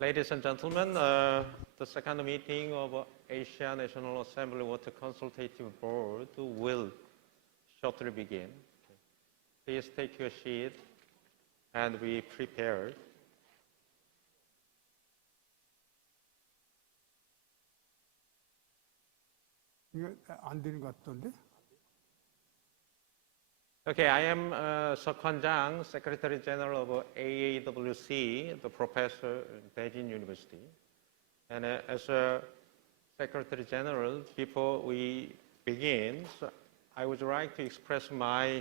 Ladies and gentlemen, the second meeting of Asia National Assembly Water Consultative Board will shortly begin. Please take your seat and be prepared. 이거 안 되는 것 같던데? Okay, I am Seok-hwan Jang, Secretary General of AAWC, the professor at Daejeon University. And as a Secretary General, before we begin, I would like to express my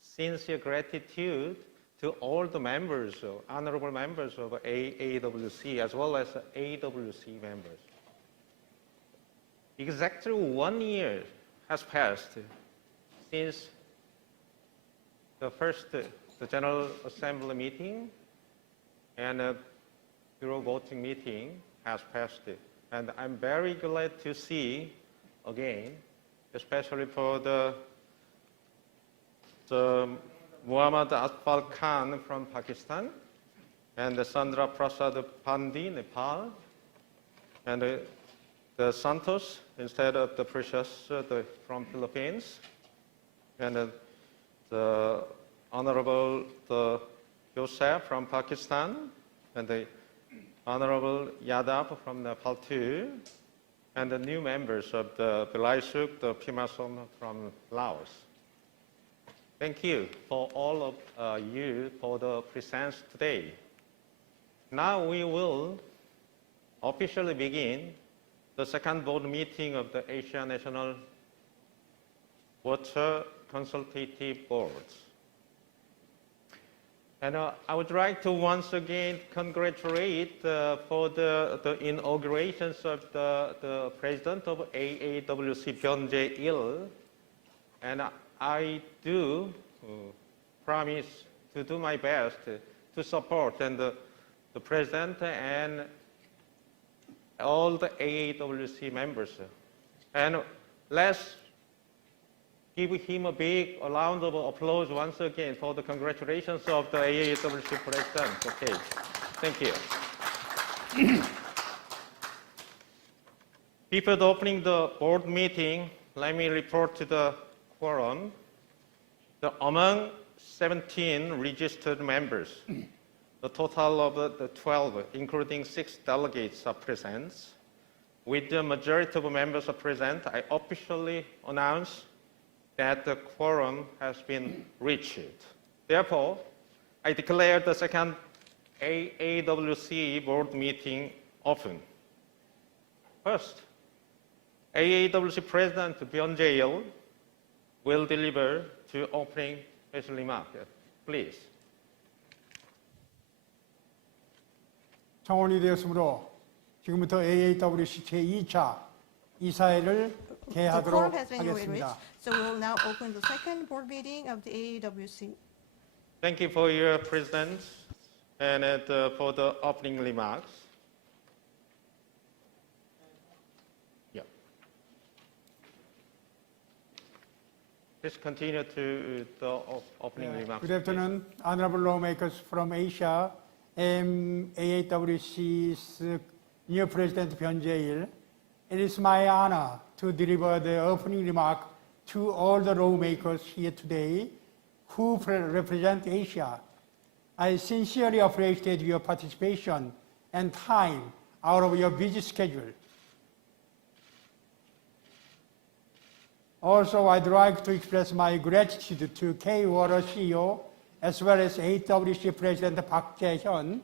sincere gratitude to all the members, honorable members of AAWC, as well as AWC members. Exactly 1 year has passed since the General Assembly meeting and Bureau voting meeting has passed. And I'm very glad to see again, especially for the Muhammad Atfal Khan from Pakistan and the Sandra Prasad Pandey, Nepal, and the Santos instead of the Precious from Philippines, and the Honorable Joseph from Pakistan, and the Honorable Yadav from Nepal too, and the new members of the Bilaisuk, the Pimasom from Laos. Thank you for all of you for the presence today. Now we will officially begin the second board meeting of the Asia National Water Consultative Boards. And I would like to once again congratulate for the inaugurations of the president of AAWC, Byun Jae-il. And I do promise to do my best to support and the president and all the AAWC members. And let's give him a big round of applause once again for the congratulations of the AAWC president. Okay, thank you. Before opening the board meeting, let me report to the quorum. Among 17 registered members, the total of the 12, including 6 delegates, are present. With the majority of members are present, I officially announce that the quorum has been reached. Therefore, I declare the second AAWC board meeting open. First, AAWC President Byun Jae-il will deliver the opening remark. Please. 정원이 되었으므로 지금부터 AAWC 제2차 이사회를 개하도록 하겠습니다. So we will now open the second board meeting of the AAWC. Thank you for your presence and for the opening remarks. Yeah. Please continue to the opening remarks. Good afternoon, honorable lawmakers from Asia. AAWC's new president Byun Jae-il. It is my honor to deliver the opening remark to all the lawmakers here today who represent Asia. I sincerely appreciate your participation and time out of your busy schedule. Also, I'd like to express my gratitude to K-Water CEO as well as AWC President Park Jae-hyun,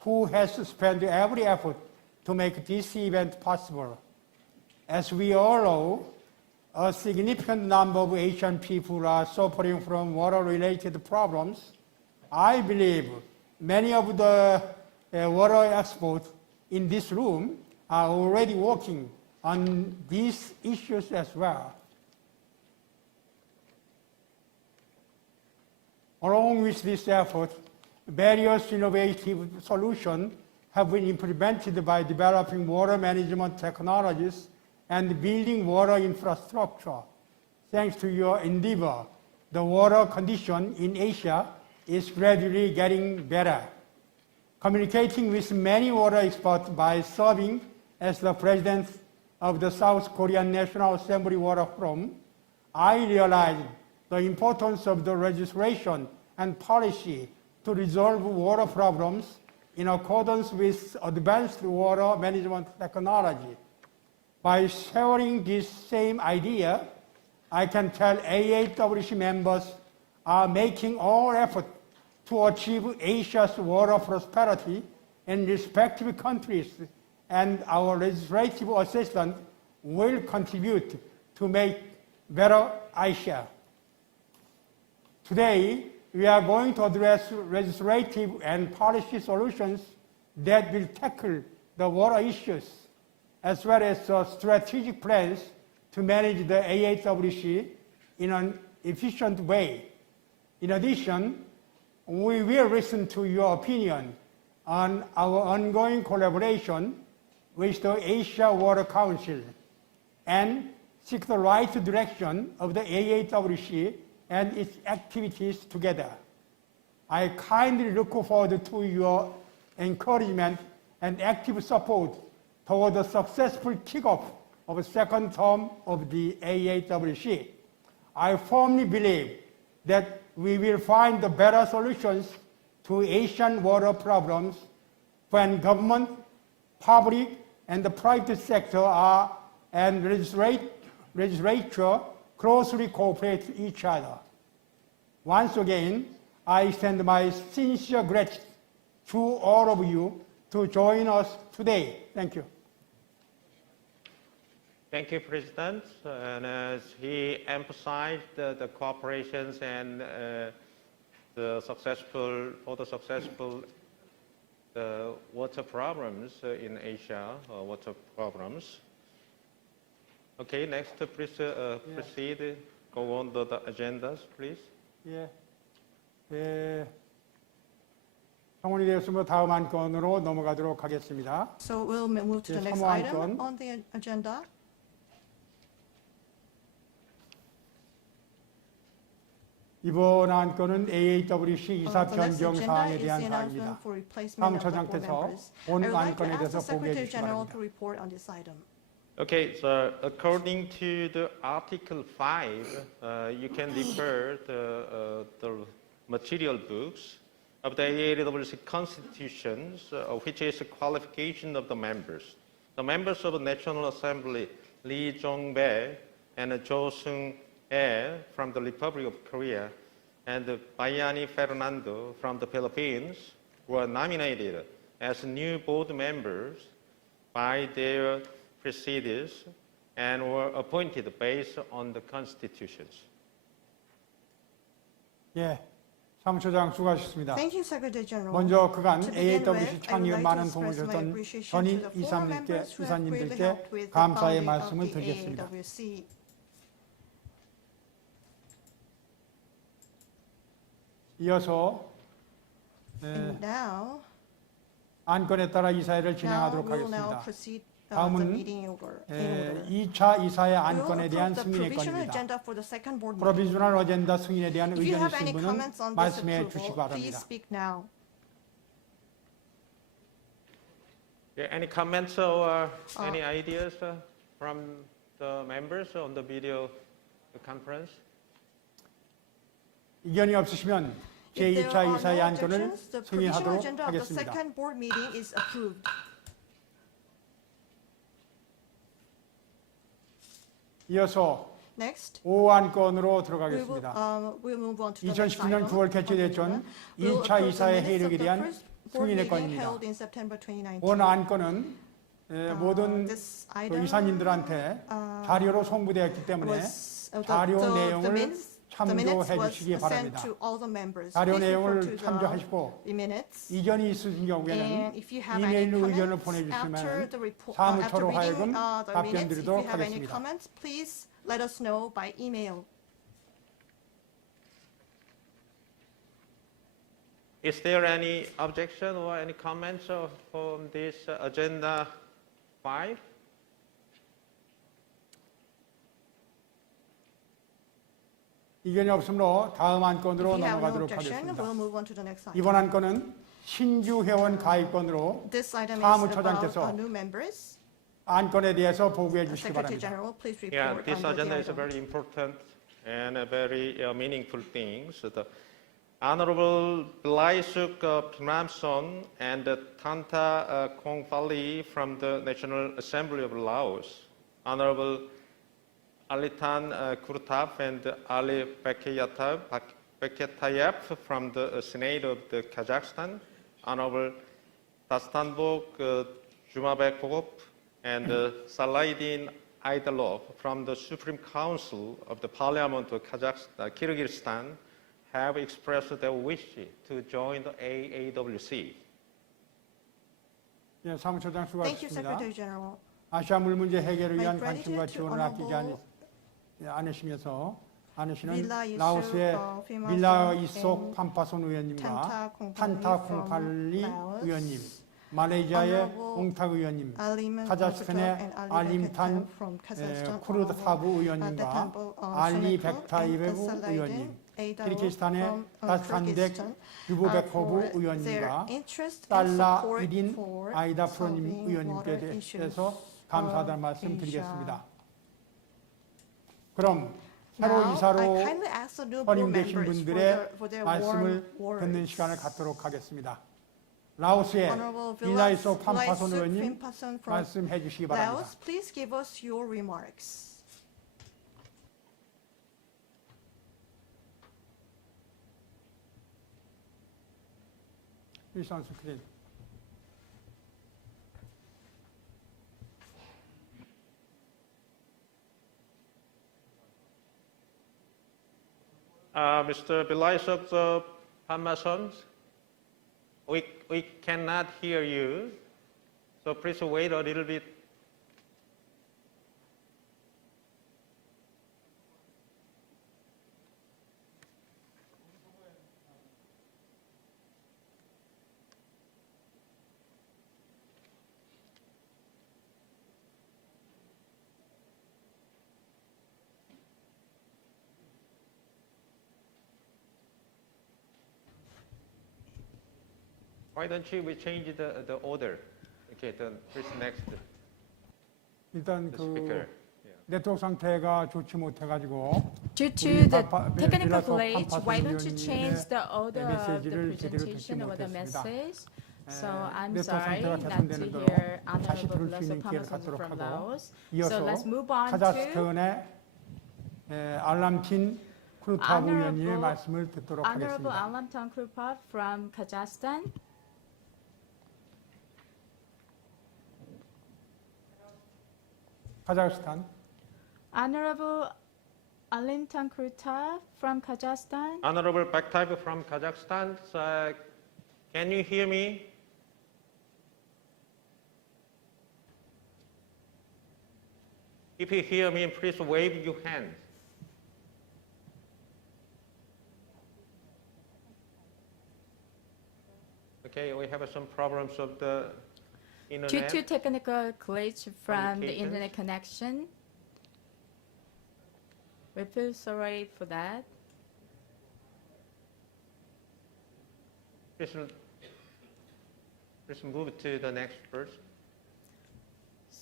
who has spent every effort to make this event possible. As we all know, a significant number of Asian people are suffering from water-related problems. I believe many of the water experts in this room are already working on these issues as well. Along with this effort, various innovative solutions have been implemented by developing water management technologies and building water infrastructure. Thanks to your endeavor, the water condition in Asia is gradually getting better. Communicating with many water experts by serving as the president of the South Korean National Assembly Water Forum, I realized the importance of the legislation and policy to resolve water problems in accordance with advanced water management technology. By sharing this same idea, I can tell AAWC members are making all effort to achieve Asia's water prosperity in respective countries, and our legislative assistant will contribute to make better Asia. Today, we are going to address legislative and policy solutions that will tackle the water issues, as well as strategic plans to manage the AAWC in an efficient way. In addition, we will listen to your opinion on our ongoing collaboration with the Asia Water Council and seek the right direction of the AAWC and its activities together. I kindly look forward to your encouragement and active support toward the successful kickoff of the second term of the AAWC. I firmly believe that we will find the better solutions to Asian water problems when government, public, and the private sector and legislature closely cooperate with each other. Once again, I extend my sincere gratitude to all of you to join us today. Thank you. Thank you, President. And as he emphasized the cooperations and the successful water problems in Asia, water problems. Okay, next, proceed. Go on the agendas, please. 예, 성원이 되었으므로 다음 안건으로 넘어가도록 하겠습니다. So we'll move to the next 사무안건. item on the agenda. 이번 안건은 AAWC 이사 The next 변경 agenda 사항에 is the 대한 announcement 사항입니다. for replacement of the board 사무처장께서 members. I 본 would like to 안건에 ask 대해서 the 보고해 Secretary 주시기 General 바랍니다. to report on this item. Okay, so according to the Article 5, you can refer the material books of the AAWC constitutions, which is a qualification of the members. The members of the National Assembly, Lee Jong-bae and Jo Seung-ae from the Republic of Korea, and Bayani Fernando from the Philippines were nominated as new board members by their predecessors and were appointed based on the constitutions. 예, 사무처장 수고하셨습니다. Thank you, Secretary General. 먼저 그간 To begin AAWC with, I 창의에 would like 많은 to 도움을 express my 주셨던 appreciation 전임 to the former members who have greatly 이사님께 helped with the 감사의 founding of 말씀을 the 드리겠습니다. AAWC. 이어서 And now, 안건에 따라 이사회를 now 진행하도록 we will now 하겠습니다. proceed the 다음은 meeting in order. 2차 이사회 We will 안건에 대한 approve the 승인의 provisional 건입니다. agenda for the second board meeting. 프로비주널 어젠다 승인에 대한 If you 의견이 have 있으신 any 분은 comments on this 말씀해 주시기 approval, please 바랍니다. speak now. Yeah, any comments or any ideas from the members on the video conference? 의견이 없으시면 If there 제2차 are 이사회 no 안건을 objections, the provisional 승인하도록 agenda of the 하겠습니다. second board meeting is approved. 이어서 Next, 5안건으로 we 들어가겠습니다. will move on to the next 2019년 item. 9월 개최됐던 We will 1차 approve the 이사회 minutes of 회력에 the 대한 first board 승인의 meeting 건입니다. held in September 2019. 본 안건은 모든 This 그 item 이사님들한테 자료로 송부되었기 때문에 was 자료 the 내용을 minutes 참조해 was 주시기 sent 바랍니다. to all the members. 자료 Please refer 내용을 to 참조하시고 the minutes. 이견이 있으신 경우에는 And if you have any 이메일로 의견을 comments 보내주시면 after the report, 사무처로 after reading 하여금 the 답변 minutes, if you 드리도록 have any 하겠습니다. comments, please let us know by email. Is there any objection or any comments on this agenda 5? 이견이 없으므로 다음 안건으로 If you have no 넘어가도록 objection, 하겠습니다. we'll move on to the next item. 이번 안건은 신규 회원 가입권으로 This item is 사무처장께서 about new members. 안건에 대해서 보고해 주시기 Secretary 바랍니다. General, please Yeah, report this on the agenda is item. very important and a very meaningful thing. So the Honorable Bilaisuk Pramson and Tanta Kongfali from the National Assembly of Laos, Honorable Alitan Kurtap and Ali Beketayev from the Senate of the Kazakhstan, Honorable Dastanbek Jumabekov and Salaidin Aidalov from the Supreme Council of the Parliament of Kyrgyzstan have expressed their wish to join the AAWC. 예, 사무처장 Thank you, 수고하셨습니다. Secretary General. 아시아 물 문제 해결을 My 위한 gratitude 관심과 to 지원을 아끼지 않으시는 Villa Yusuf, 라오스의 Fimason, 빌라 이속 and 판파손 의원님과 Tanta 탄타 Kongfali 콩팔리 from Laos, 의원님, 말레이시아의 Honorable 옹탁 의원님, Aliman 카자흐스탄의 Kurtap and Ali 알림탄 Beketayev from Kazakhstan, 쿠르드타브 의원님과 알리 백타이베브 Saladin 의원님, Aidalov 키르기스탄의 from 다스칸덱 Kyrgyzstan, 유보베코브 for their 의원님과 interest and 달라 support 1인 for 아이다 프로님 solving 의원님께 water issues 대해서 감사하다는 말씀 Asia. 드리겠습니다. 그럼 새로 Now, I 이사로 kindly ask the new board 선임되신 members 분들의 for their 말씀을 warm 듣는 words. 시간을 갖도록 하겠습니다. 라오스의 Honorable 빌라이소 판파손 Villaisuk 의원님 Phimphason from 말씀해 주시기 바랍니다. Laos, please give us your remarks. 일선 스크린. Mr. Bilaisuk Pamason, we cannot hear you, so please wait a little bit. Why don't we change the order? Okay, then please next 일단 the 그 speaker. 네트워크 상태가 좋지 못해가지고 Due to 우리 the 바- technical 빌라소 glitch, 판파손 why don't you 의원님의 change the order of the 메시지를 제대로 듣지 presentation or the 못했습니다. message? So I'm 네트워크 sorry 상태가 not to 개선되는 대로 hear 다시 Honorable 들을 수 있는 Bilaisuk 기회를 Pamason 갖도록 from 하고 Laos. So 이어서 let's move on to 카자흐스탄의 알람틴 쿠르타브 의원님의 Honorable- 말씀을 듣도록 Honorable 하겠습니다. Alamtan Krupov from Kazakhstan. 카자흐스탄 Honorable Alimtan Krupov from Kazakhstan. Honorable Bektayev from Kazakhstan, can you hear me? If you hear me, please wave your hand. Okay, we have some problems of the Due internet. to technical glitch from the Communications. internet connection. We feel sorry for that. Please move to the next verse.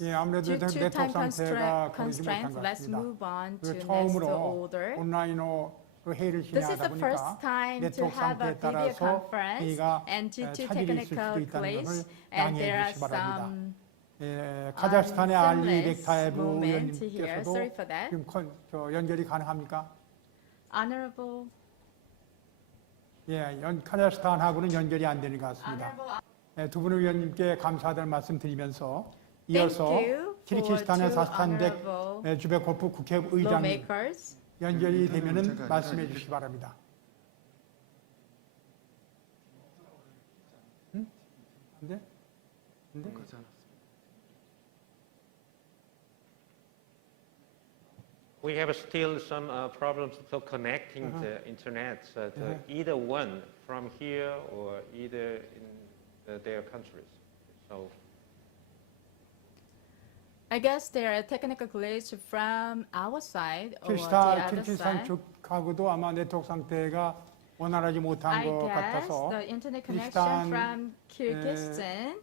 예, 아무래도 Due to 네트워크 time 상태가 거르지 못한 constraints, 것 let's 같습니다. move on to 그리고 next 처음으로 order. 온라인으로 회의를 This is 진행하다 the first 보니까 time to 네트워크 have a 상태에 video 따라서 conference, 회의가 and due to 차질이 있을 technical 수도 있다는 glitch, 것을 and there 양해해 are 주시기 바랍니다. some 예, 카자흐스탄의 알리 seamless 백타예브 moment here. 의원님께서도 Sorry for that. 지금 연결이 가능합니까? Honorable, 예, 카자흐스탄하고는 연결이 안 되는 것 같습니다. honorable, 예, 두 분의 의원님께 감사하다는 말씀 드리면서 thank 이어서 you for 키르기스탄의 two 사스탄덱 honorable 주베코프 국회의장님 lawmakers. 연결이 되면은 말씀해 주시기 바랍니다. 응? 안 돼? 안 돼? We have still some problems for connecting the internet, so either one from here or either in their countries. So I guess there are technical glitch from our side or the 키르기스탄 other 키르기스탄 side. 쪽하고도 아마 네트워크 상태가 원활하지 못한 I 것 guess 같아서 the internet 비슷한, connection from Kyrgyzstan,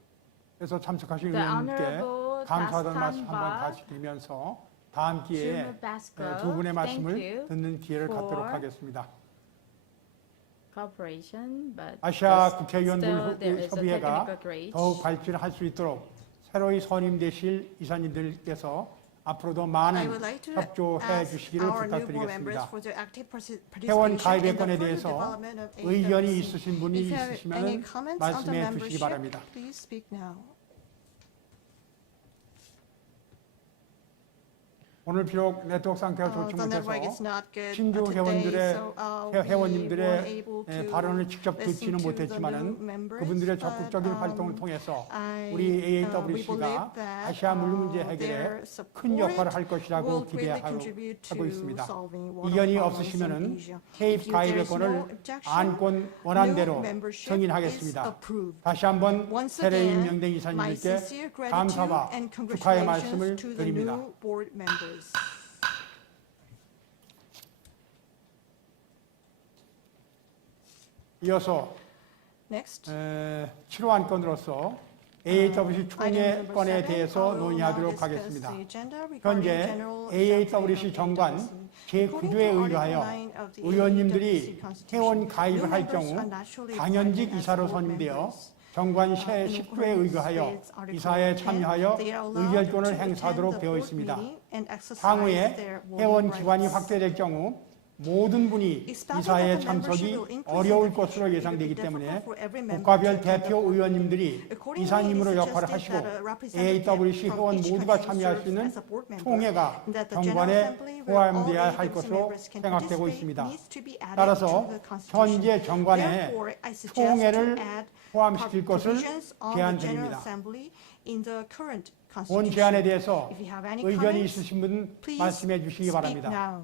그래서 참석하신 the 의원님께 Honorable 감사하다는 말씀 한번 Dastanba 다시 드리면서 다음 기회에 Juma 두 분의 Basko, thank 말씀을 you 듣는 기회를 for 갖도록 하겠습니다. cooperation, but 아시아 still 국회의원들 there is a 협의회가 technical glitch. 더욱 발전할 수 있도록 새로이 선임되실 이사님들께서 앞으로도 I 많은 would like to 협조해 ask 주시기를 our new board members 부탁드리겠습니다. for their active 회원 participation 가입의 in the 건에 further 대해서 development of 의견이 AAWC. 있으신 분이 If you have any 있으시면 comments on the 말씀해 주시기 membership, 바랍니다. please speak now. 오늘 비록 네트워크 상태가 좋지 The network is 못해서 not good 신규 today, 회원들의 so we 회원님들의 weren't able to 발언을 직접 listen 듣지는 to the 못했지만은 new members, 그분들의 but, 적극적인 활동을 통해서 we 우리 believe AAWC가 that, 아시아 물 문제 their 해결에 큰 support 역할을 할 것이라고 will greatly 기대하고 contribute to 있습니다. solving water 이견이 problems in 없으시면은 Asia. 해입 If 가입의 there is 권을 no objection, 안건 원안대로 new membership is 승인하겠습니다. approved. 다시 한번 Once 새로 again, 임명된 my 이사님들께 sincere gratitude 감사와 and 축하의 말씀을 congratulations to the 드립니다. new board members. 이어서 Next. 7호 안건으로서 AAWC 총회 건에 대해서 논의하도록 하겠습니다. 현재 AAWC 정관 제9조에 의거하여 의원님들이 회원 가입을 할 경우 당연직 이사로 선임되어 정관 제10조에 의거하여 이사에 참여하여 의결권을 행사하도록 되어 있습니다. 향후에 회원 기관이 확대될 경우 모든 분이 이사에 참석이 어려울 것으로 예상되기 때문에 국가별 대표 의원님들이 이사님으로 역할을 하시고 AAWC 회원 모두가 참여할 수 있는 총회가 정관에 포함되어야 할 것으로 생각되고 있습니다. 따라서 현재 정관에 총회를 포함시킬 것을 제안드립니다. 본 제안에 대해서 의견이 있으신 분 말씀해 주시기 바랍니다.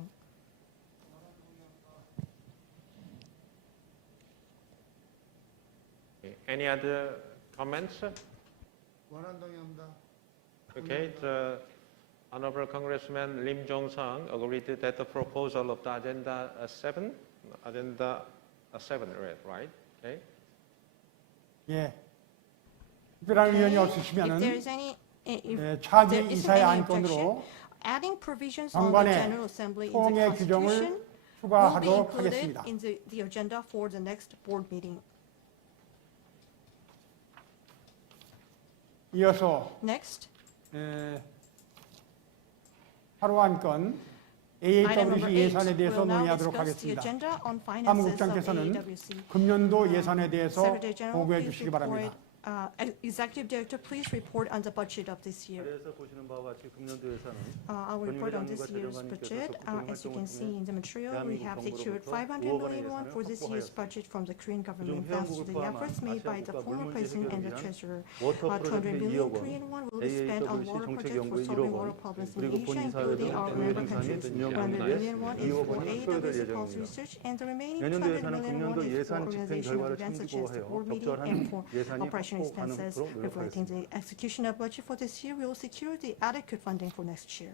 Any other comments? 원안 동의합니다. Okay, the Honorable Congressman Lim Jong-sung agreed that the proposal of the Agenda 7, right? Okay. 예. 특별한 의견이 없으시면은 차기 이사의 안건으로 정관의 총회 규정을 추가하도록 하겠습니다. 이어서 하루 안건 AAWC 예산에 대해서 논의하도록 하겠습니다. 사무국장께서는 금년도 예산에 대해서 보고해 주시기 바랍니다. Executive Director, please report on the budget of this year. 자료에서 보시는 바와 같이 금년도 예산은 I'll report on this year's budget. As you can see in the material, we have secured 500 million won for this year's budget from the Korean government thanks to the efforts made by the former president and the treasurer. 200 million Korean won will be spent on water projects for solving water problems in Asia, including our member countries. 100 million won is for AAWC policy research, and the remaining 200 million won is for organizational events such as the board meeting and for operational expenses. Reflecting the execution of budget for this year, we will secure the adequate funding for next year.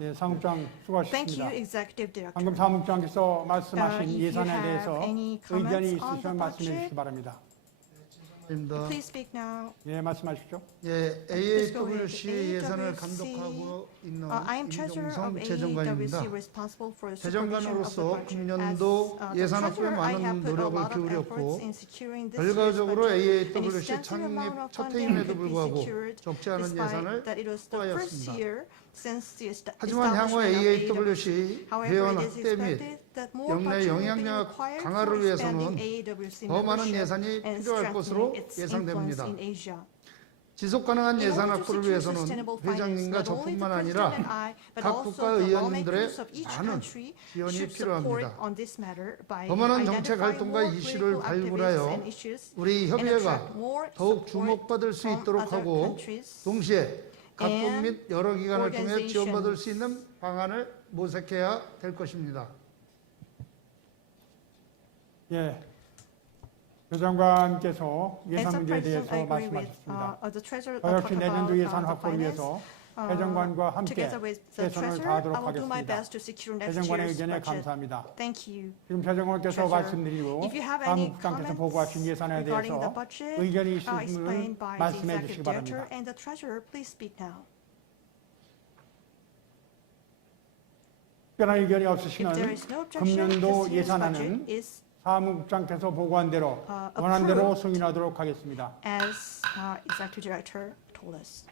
예, 사무국장 Thank you, 수고하셨습니다. Executive Director. 방금 사무국장께서 말씀하신 If you 예산에 have 대해서 any 의견이 comments on the 있으시면 말씀해 budget, 주시기 바랍니다. Please speak now. 예, 말씀하십시오. 예, AAWC 예산을 감독하고 있는 I am treasurer of 임종성 재정관입니다. AAWC responsible for the supervision of the 재정관으로서 budget. 금년도 As 예산 the 확보에 treasurer, I 많은 have put a 노력을 lot of efforts 기울였고 in securing this year's 결과적으로 budget. An AAWC extensive amount 창립 of 첫 funding 해임에도 could be 불구하고 secured 적지 않은 despite 예산을 that it was the first 확보하였습니다. year since the 하지만 향후 establishment of AAWC However, 회원 it is 확대 및 expected that more 영내 budget will be 영향력 required 강화를 for 위해서는 expanding AAWC 더 많은 membership 예산이 and 필요할 것으로 strengthening its influence 예상됩니다. in Asia. 지속 가능한 In 예산 order to 확보를 secure 위해서는 sustainable finance, 회장님과 not only the 저뿐만 President 아니라 and I, but 각 also 국가 the 의원님들의 lawmakers of each 많은 country 지원이 should support 필요합니다. on this matter by 더 많은 정책 identifying 활동과 more 이슈를 political activists 발굴하여 and issues 우리 and 협의회가 attract more 더욱 support 주목받을 수 from 있도록 other 하고 countries 동시에 각국 and 및 여러 기관을 통해 지원받을 organizations. 수 있는 방안을 모색해야 될 것입니다. 예, 교장관께서 As 예산 a 문제에 president, 대해서 I agree with 말씀하셨습니다. the treasurer 저 역시 talked 내년도 about 예산 the 확보를 finance. 위해서 대정관과 함께 together with the 최선을 treasurer, 다하도록 I will do my 하겠습니다. best to secure next 대정관의 year's 의견에 budget. 감사합니다. Thank you. 지금 대정관께서 Treasurer. 말씀드리고 If you have any 사무국장께서 comments 보고하신 예산에 regarding the 대해서 budget 의견이 있으신 분은 explained by the 말씀해 executive 주시기 director 바랍니다. and the treasurer, please speak now. 특별한 의견이 If 없으시면 there is no objection, 금년도 this year's 예산안은 budget is 사무국장께서 보고한 대로 원한 대로 승인하도록 하겠습니다. as executive director told us.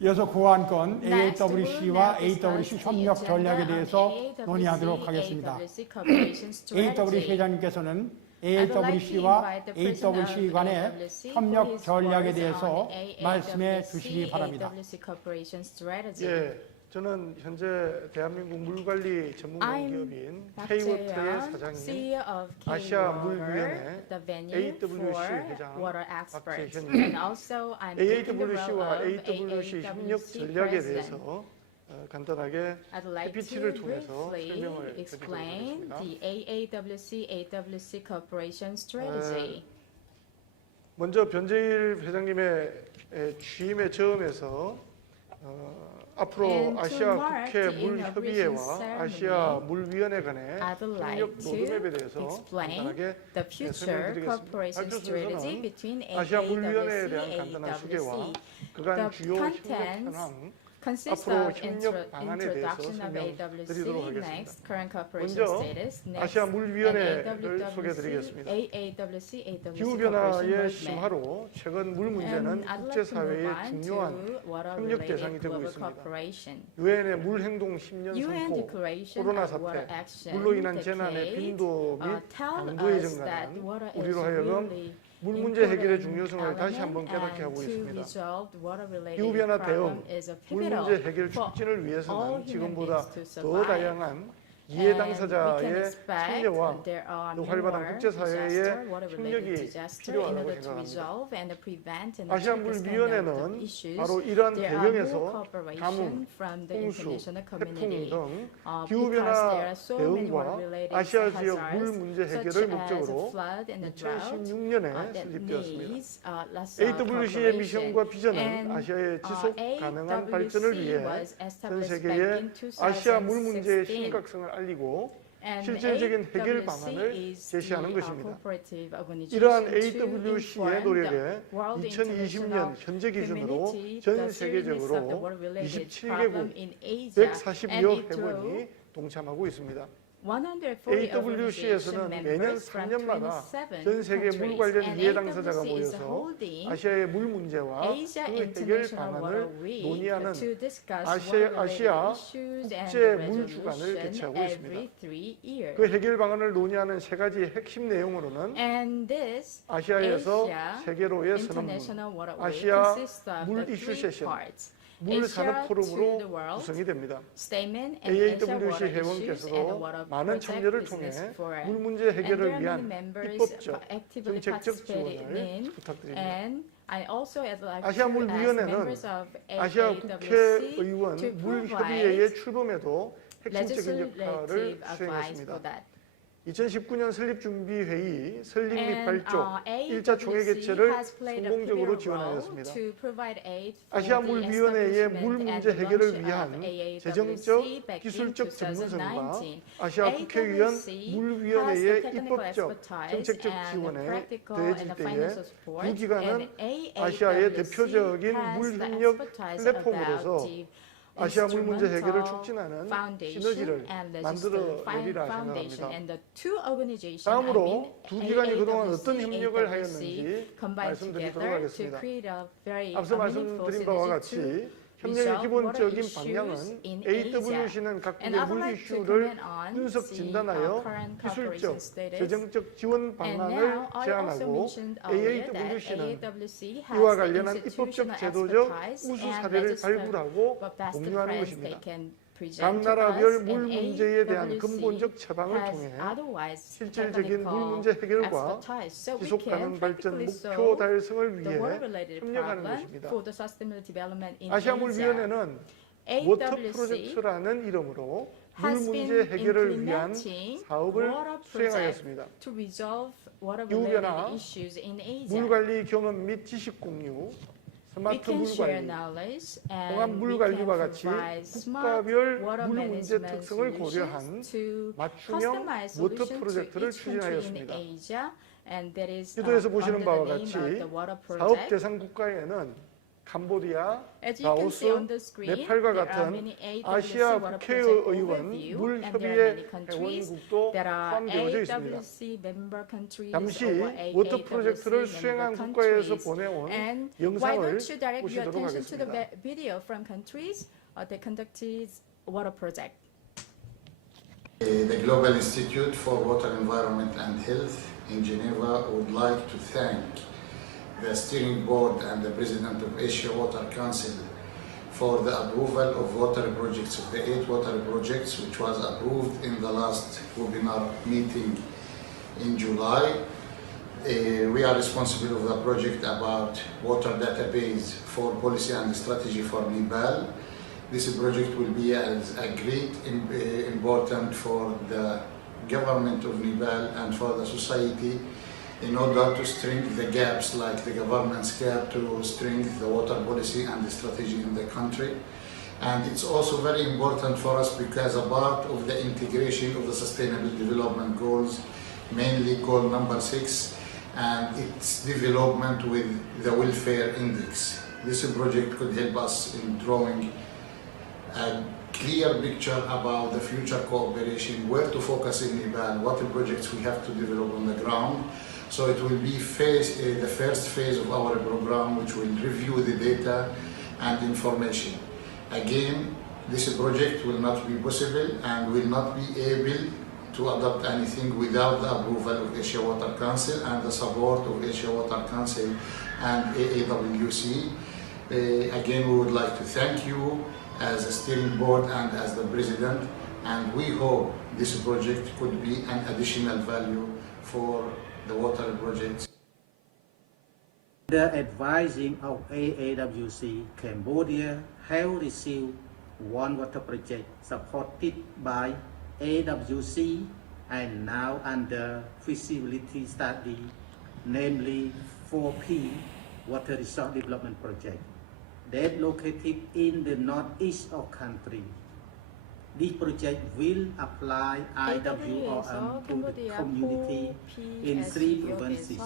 이어서 고안건 Next, we will AAWC와 now AWC discuss 협력 the 전략에 agenda 대해서 on AAWC, 논의하도록 하겠습니다. AAWC cooperation AWC strategy. 회장님께서는 I'd like to AAWC와 invite the president of AWC 간의 AAWC for 협력 his 전략에 words 대해서 on 말씀해 AAWC, 주시기 바랍니다. AAWC cooperation strategy. 예, 저는 현재 대한민국 물관리 전문 I'm 기업인 Park K-워터의 Jae-yeon, 사장인 CEO of 아시아 K-Water, 물위원회 the venue AAWC for 회장 water experts. 박재현입니다. And also I'm taking the role AAWC와 of AWC 협력 AAWC 전략에 president. 대해서 간단하게 I'd like to PPT를 통해서 briefly 설명을 explain 드리도록 하겠습니다. the AAWC, AWC cooperation strategy. 먼저 변재일 회장님의 취임의 처음에서 앞으로 And to 아시아 mark 국회 the 물협의회와 inauguration 아시아 물위원회 간의 I'd 협력 like 로드맵에 to 대해서 explain 간단하게 the future 설명드리겠습니다. cooperation 발표 strategy 순서는 between 아시아 물위원회에 AAWC, 대한 간단한 소개와 AWC. 그간 The 주요 협력 contents 현황, consists 앞으로 of 협력 방안에 대해서 introduction of 설명드리도록 AWC, 하겠습니다. next current cooperation 먼저 status, next 아시아 물위원회를 AAWC, 소개드리겠습니다. AAWC, AWC 기후 cooperation 변화의 roadmap. 심화로 최근 물 문제는 And I'd like to move 국제사회의 on 중요한 to what are 협력 related 대상이 되고 global 있습니다. cooperation. 유엔의 물행동 10년 UN 선포, Declaration 코로나 of Water 사태, Action 물로 인한 재난의 decade 빈도 및 tell 강도의 us that 증가는 water is 우리로 하여금 really 물 문제 해결의 important 중요성을 다시 한번 element 깨닫게 하고 and to 있습니다. resolve water-related 기후 변화 problem 대응, is a 물 pivotal 문제 해결 for 촉진을 all 위해서는 human 지금보다 beings to 더 survive. 다양한 이해 And we can 당사자의 expect 참여와 there are 또 활발한 more 국제사회의 disaster, water-related 협력이 disaster in 필요하다고 order to 생각합니다. resolve and prevent and 아시아 achieve the standard of 물위원회는 issues. 바로 이러한 There are 배경에서 more cooperation 가뭄, from the 홍수, international 태풍 community. 등 Because 기후변화 there are so many 대응과 water-related 아시아 지역 물 hazards, 문제 such 해결을 as 목적으로 flood and the drought, 2016년에 that 설립되었습니다. needs lots of AWC의 cooperation. 미션과 비전은 And, 아시아의 지속 가능한 발전을 AWC 위해 was 전 established 세계에 back in 아시아 물 문제의 2016. 심각성을 알리고 And 실질적인 해결 AWC 방안을 is 제시하는 the, 것입니다. cooperative organization 이러한 to AWC의 inform 노력에 the world 2020년 international 현재 기준으로 community 전 the seriousness of the 세계적으로 water-related 27개국 problem in Asia, and 140여 it drew 회원이 동참하고 있습니다. 140 AWC에서는 organization 매년 members from 3년마다 27 전 세계 물 countries, 관련 and 이해 당사자가 AWC is 모여서 holding 아시아의 물 문제와 Asia 그 해결 International Water 방안을 Week 논의하는 to discuss 아시아 water-related issues and 국제 물 주간을 resolution 개최하고 every 있습니다. 3 years. 그 해결 방안을 논의하는 세 가지 핵심 내용으로는 And this 아시아에서 Asia 세계로의 선언문, International Water Week 아시아 consists of 물 the 이슈 three 세션, parts. 물 Asia 산업 to the 포럼으로 world, 구성이 됩니다. statement and Asia AAWC water issues and the 회원께서도 water 많은 project 참여를 통해 business forum. 물 문제 And there 해결을 are 위한 many members 입법적, actively 정책적 participating 지원을 in, 부탁드립니다. and I also would like 아시아 to 물 ask 위원회는 members of 아시아 AAWC 국회의원 to 물 provide 협의회의 출범에도 핵심적인 역할을 legislative advice 수행했습니다. for that. 2019년 설립준비회의 설립 및 And 발족 1차 총회 개최를 has played a 성공적으로 pivotal 지원하였습니다. role to provide aid for 아시아 the 물위원회의 물 establishment 문제 and 해결을 launch 위한 of AAWC 재정적, back in 기술적 전문성과 2019. 아시아 국회의원 AAWC 물위원회의 has the technical 입법적, expertise 정책적 and 지원에 practical 더해질 and the 때에 financial support, 두 기관은 and 아시아의 AAWC 대표적인 has 물 the 협력 expertise 플랫폼으로서 about the 아시아 물 문제 해결을 instrumental 촉진하는 foundation 시너지를 and 만들어내리라 foundation, 생각합니다. and the two organizations, 다음으로 두 기관이 그동안 AAWC, 어떤 협력을 AWC 하였는지 combined 말씀드리도록 together to 하겠습니다. create a very 앞서 meaningful 말씀드린 바와 synergy 같이 to 협력의 resolve 기본적인 water 방향은 issues in Asia. AWC는 And 각국의 I would 물 like to 이슈를 comment on 분석 the 진단하여 current 기술적, cooperation status. 재정적 지원 And 방안을 now I also 제안하고 mentioned earlier that AAWC는 AAWC has 이와 the 관련한 institutional 입법적, 제도적 expertise 우수 and 사례를 legislative 발굴하고 best 공유하는 practice 것입니다. they can present 각 to 나라별 us, 물 and 문제에 대한 AAWC 근본적 처방을 has 통해 otherwise 실질적인 물 technical 문제 해결과 expertise, so we 지속 can 가능 발전 practically 목표 solve 달성을 the 위해 water-related 협력하는 problem 것입니다. for the sustainable development in 아시아 Asia. 물위원회는 워터 AWC 프로젝트라는 이름으로 물 has 문제 been 해결을 위한 implementing 사업을 water project 수행하였습니다. to resolve 기후변화, water-related issues in Asia. 물 관리 경험 및 지식 공유, 스마트 can 물 share 관리, knowledge 종합 and 물 we can 관리와 같이 provide smart 국가별 water 물 문제 management 특성을 고려한 solutions to 맞춤형 customize 워터 solutions to 프로젝트를 each country in 추진하였습니다. Asia, and that is 지도에서 under 보시는 the 바와 name 같이 of the water 사업 project. 대상 국가에는 캄보디아, As you can see 라오스, on the screen, 네팔과 there are 같은 many AAWC 아시아 water 국회의원 project overview, 물 and there are 협의회 many countries 회원국도 that are 포함되어져 있습니다. AAWC member countries 잠시 or 워터 AAWC 프로젝트를 member 수행한 국가에서 countries. 보내온 And why 영상을 don't you direct your 보시도록 attention to the 하겠습니다. video from countries that conducted water project. The Global Institute for Water, Environment and Health in Geneva would like to thank the steering board and the president of Asia Water Council for the approval of water projects, of the 8 water projects, which was approved in the last webinar meeting in July. We are responsible of the project about water database for policy and strategy for Nepal. This project will be as a great important for the government of Nepal and for the society in order to strengthen the gaps like the governance gap, to strengthen the water policy and the strategy in the country. And it's also very important for us because a part of the integration of the Sustainable Development Goals, mainly goal number 6, and its development with the welfare index. This project could help us in drawing a clear picture about the future cooperation, where to focus in Nepal, what projects we have to develop on the ground. So it will be the first phase of our program, which will review the data and information. Again, this project will not be possible and will not be able to adopt anything without the approval of Asia Water Council and the support of Asia Water Council and AAWC. Again, we would like to thank you as a steering board and as the president, and we hope this project could be an additional value for the water projects. The advising of AAWC, Cambodia have received one water project supported by AAWC and now under feasibility study, namely 4P Water Resource Development Project, that located in the northeast of country. This project will apply IWRM to the community in 3 provinces.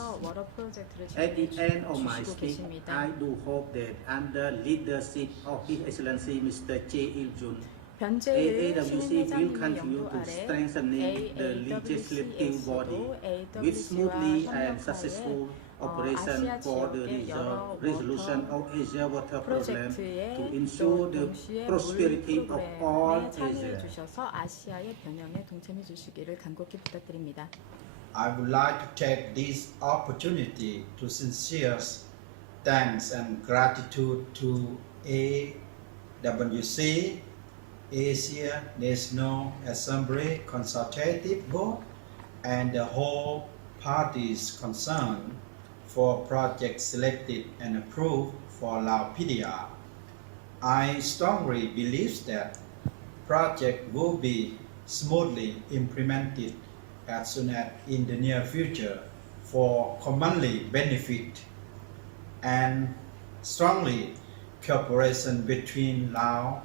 At the end of my speech, I do hope that under leadership of His Excellency Mr. Che Il-jun, AAWC will continue to strengthen the legislative body with smoothly and successful operation for the resolution of Asia water problem to ensure the prosperity of all Asia. 주셔서 아시아의 번영에 동참해 주시기를 간곡히 부탁드립니다. I would like to take this opportunity to sincere thanks and gratitude to AAWC, Asia National Assembly Consultative Board, and the whole parties concerned for projects selected and approved for Lao PDR. I strongly believe that project will be smoothly implemented as soon as in the near future for commonly benefit and strongly cooperation between Lao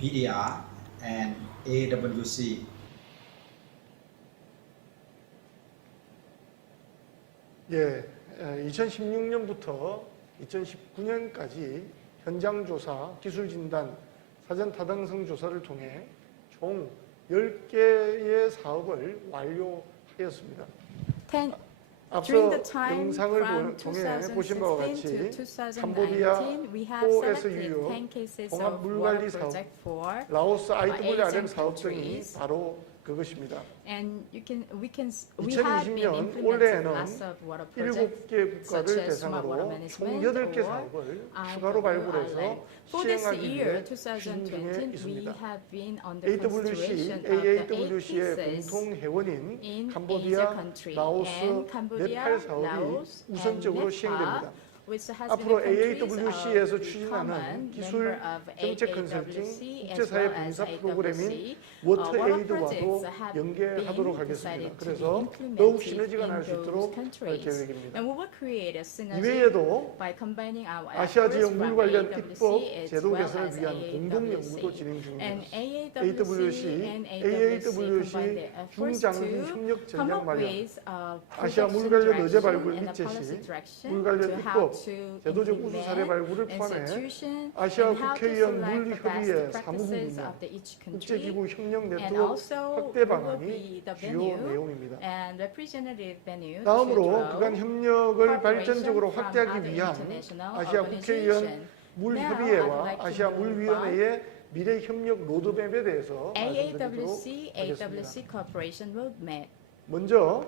PDR and AAWC. 예, 2016년부터 2019년까지 현장 조사, 기술 진단, 사전 타당성 조사를 통해 총 10개의 사업을 완료하였습니다. During 앞서 the time 영상을 from 통해 보신 바와 2016 to 같이 캄보디아 2019, we have 포에서 selected 유효 10 cases 종합 of 물관리 water 사업, project for 라오스 IWRM Asian 사업 등이 countries. 바로 그것입니다. And we have been 2020년 implementing 올해에는 lots of water projects 7개 such 국가를 as smart water 대상으로 총 management 8개 or 사업을 추가로 발굴해서 IWRM. For this 시행하기 year, 위해 추진 중에 2020, we 있습니다. have been under AAWC, consideration of the 8 AAWC의 cases 공통 회원인 in Asia 캄보디아, country 라오스, and Cambodia, 네팔 사업이 Laos, and 우선적으로 Nepal 시행됩니다. which has 앞으로 been AAWC에서 countries 추진하는 common 기술 member of 정책 컨설팅 AAWC as 국제사회 well as 봉사 프로그램인 AWC. 워터 Water 에이드와도 projects have 연계하도록 been 하겠습니다. decided to be 그래서 더욱 implemented 시너지가 날 수 in 있도록 those 할 countries. 계획입니다. And we will create a synergy 이외에도 by combining our 아시아 efforts 지역 물 from 관련 AWC 입법 as 제도 well 개선을 as 위한 공동 연구도 AAWC. 진행 중입니다. And AAWC, and AAWC combine their efforts 중장기 to 협력 come 전략 up 마련, with 아시아 물 production 관련 의제 direction 발굴 and 및 the 제시, policy direction 물 관련 to how 입법, to 제도적 우수 사례 implement 발굴을 포함해 institution 아시아 and how to 국회의원 select 물 the 협의회 best 사무국 practices 운영, of the each country. 국제기구 협력 And 네트워크 also 확대 we will 방안이 be the 주요 venue 내용입니다. and representative venue to 다음으로 draw 그간 협력을 발전적으로 cooperation from 확대하기 other 위한 international 아시아 국회의원 organizations. 물 Now, 협의회와 I'd like to 아시아 move 물 위원회의 미래 협력 로드맵에 대해서 말씀드리도록 AAWC 하겠습니다. cooperation roadmap. 먼저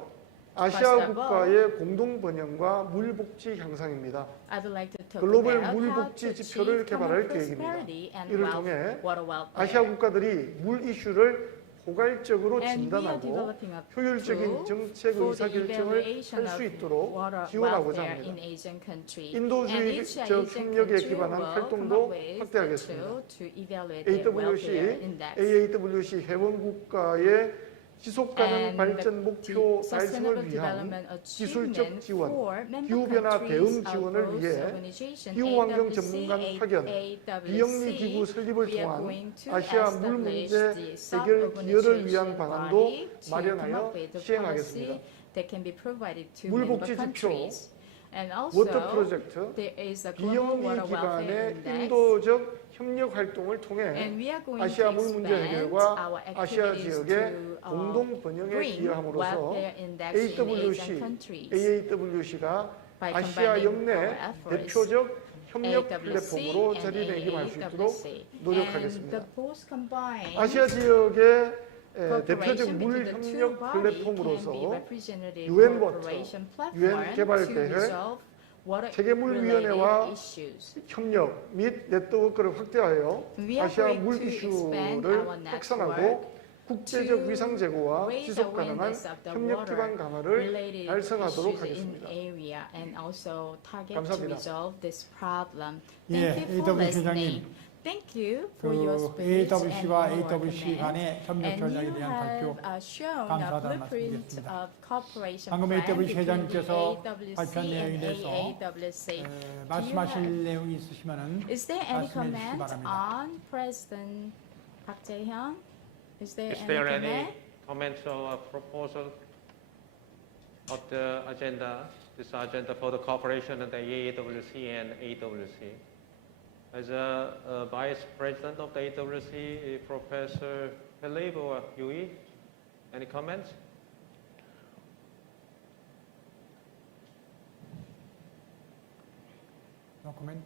아시아 First of all, 국가의 공동 번영과 물 복지 향상입니다. I'd like to talk 글로벌 about 물 how 복지 to 지표를 achieve 개발할 common 계획입니다. prosperity and 이를 wealth, 통해 water welfare. 아시아 국가들이 물 이슈를 포괄적으로 And we are 진단하고 developing a 효율적인 tool 정책 for 의사 the 결정을 evaluation 할 수 of 있도록 water 지원하고자 welfare in 합니다. Asian country. And 인도주의적 each Asian 협력에 country 기반한 will 활동도 come up with a 확대하겠습니다. tool to evaluate their welfare index. AAWC 회원국가의 지속 가능 And 발전 목표 sustainable 달성을 위한 development 기술적 achievement 지원, for member 기후변화 대응 countries 지원을 of 위해 those organizations, 기후환경 AWC, 전문가 파견, AWC, 비영리 기구 설립을 we are 통한 going to 아시아 물 establish 문제 the 해결 기여를 위한 sub-organization 방안도 body to come 마련하여 up with the 시행하겠습니다. policy that can be provided to 물 member 복지 지표, countries. And 워터 also, 프로젝트, there is a global 비영리 water welfare 기관의 index. 인도적 협력 활동을 통해 And we are going 아시아 to 물 문제 expand 해결과 our 아시아 activities 지역의 to 공동 번영에 bring 기여함으로써 welfare index in Asian countries. AAWC가 By 아시아 combining 역내 our efforts, 대표적 협력 AWC 플랫폼으로 and 자리매김할 수 있도록 AAWC. 노력하겠습니다. And the both combined 아시아 지역의 대표적 cooperation 물 between the two 협력 bodies can be 플랫폼으로서 representative UN 워터, cooperation UN platform 개발 to 계획, resolve 세계물위원회와 water-related issues. 협력 및 네트워크를 확대하여 We are 아시아 going 물 to expand 이슈를 our 확산하고 network 국제적 to 위상 제고와 raise 지속 가능한 awareness of the 협력 기반 강화를 water-related 달성하도록 issues in 하겠습니다. area and also target to 감사합니다. resolve this problem. 예, Thank you for AWC listening. 회장님, Thank you for 그 your speech and AWC와 your AWC comments. 간의 협력 And 전략에 you 대한 have 발표 shown a 감사하다는 blueprint 말씀드리겠습니다. of cooperation 방금 plan AWC between the 회장님께서 AWC 발표한 내용에 and 대해서 AAWC. 말씀하실 내용이 있으시면은 Is there any 말씀해 주시기 comment 바랍니다. on President Park Jae-hyun? Is there Is any there comment? any comments or proposal of the agenda, this agenda for the cooperation of the AAWC and AWC? As a Vice President of the AAWC, Professor Philip or Yui, any comments? No comment?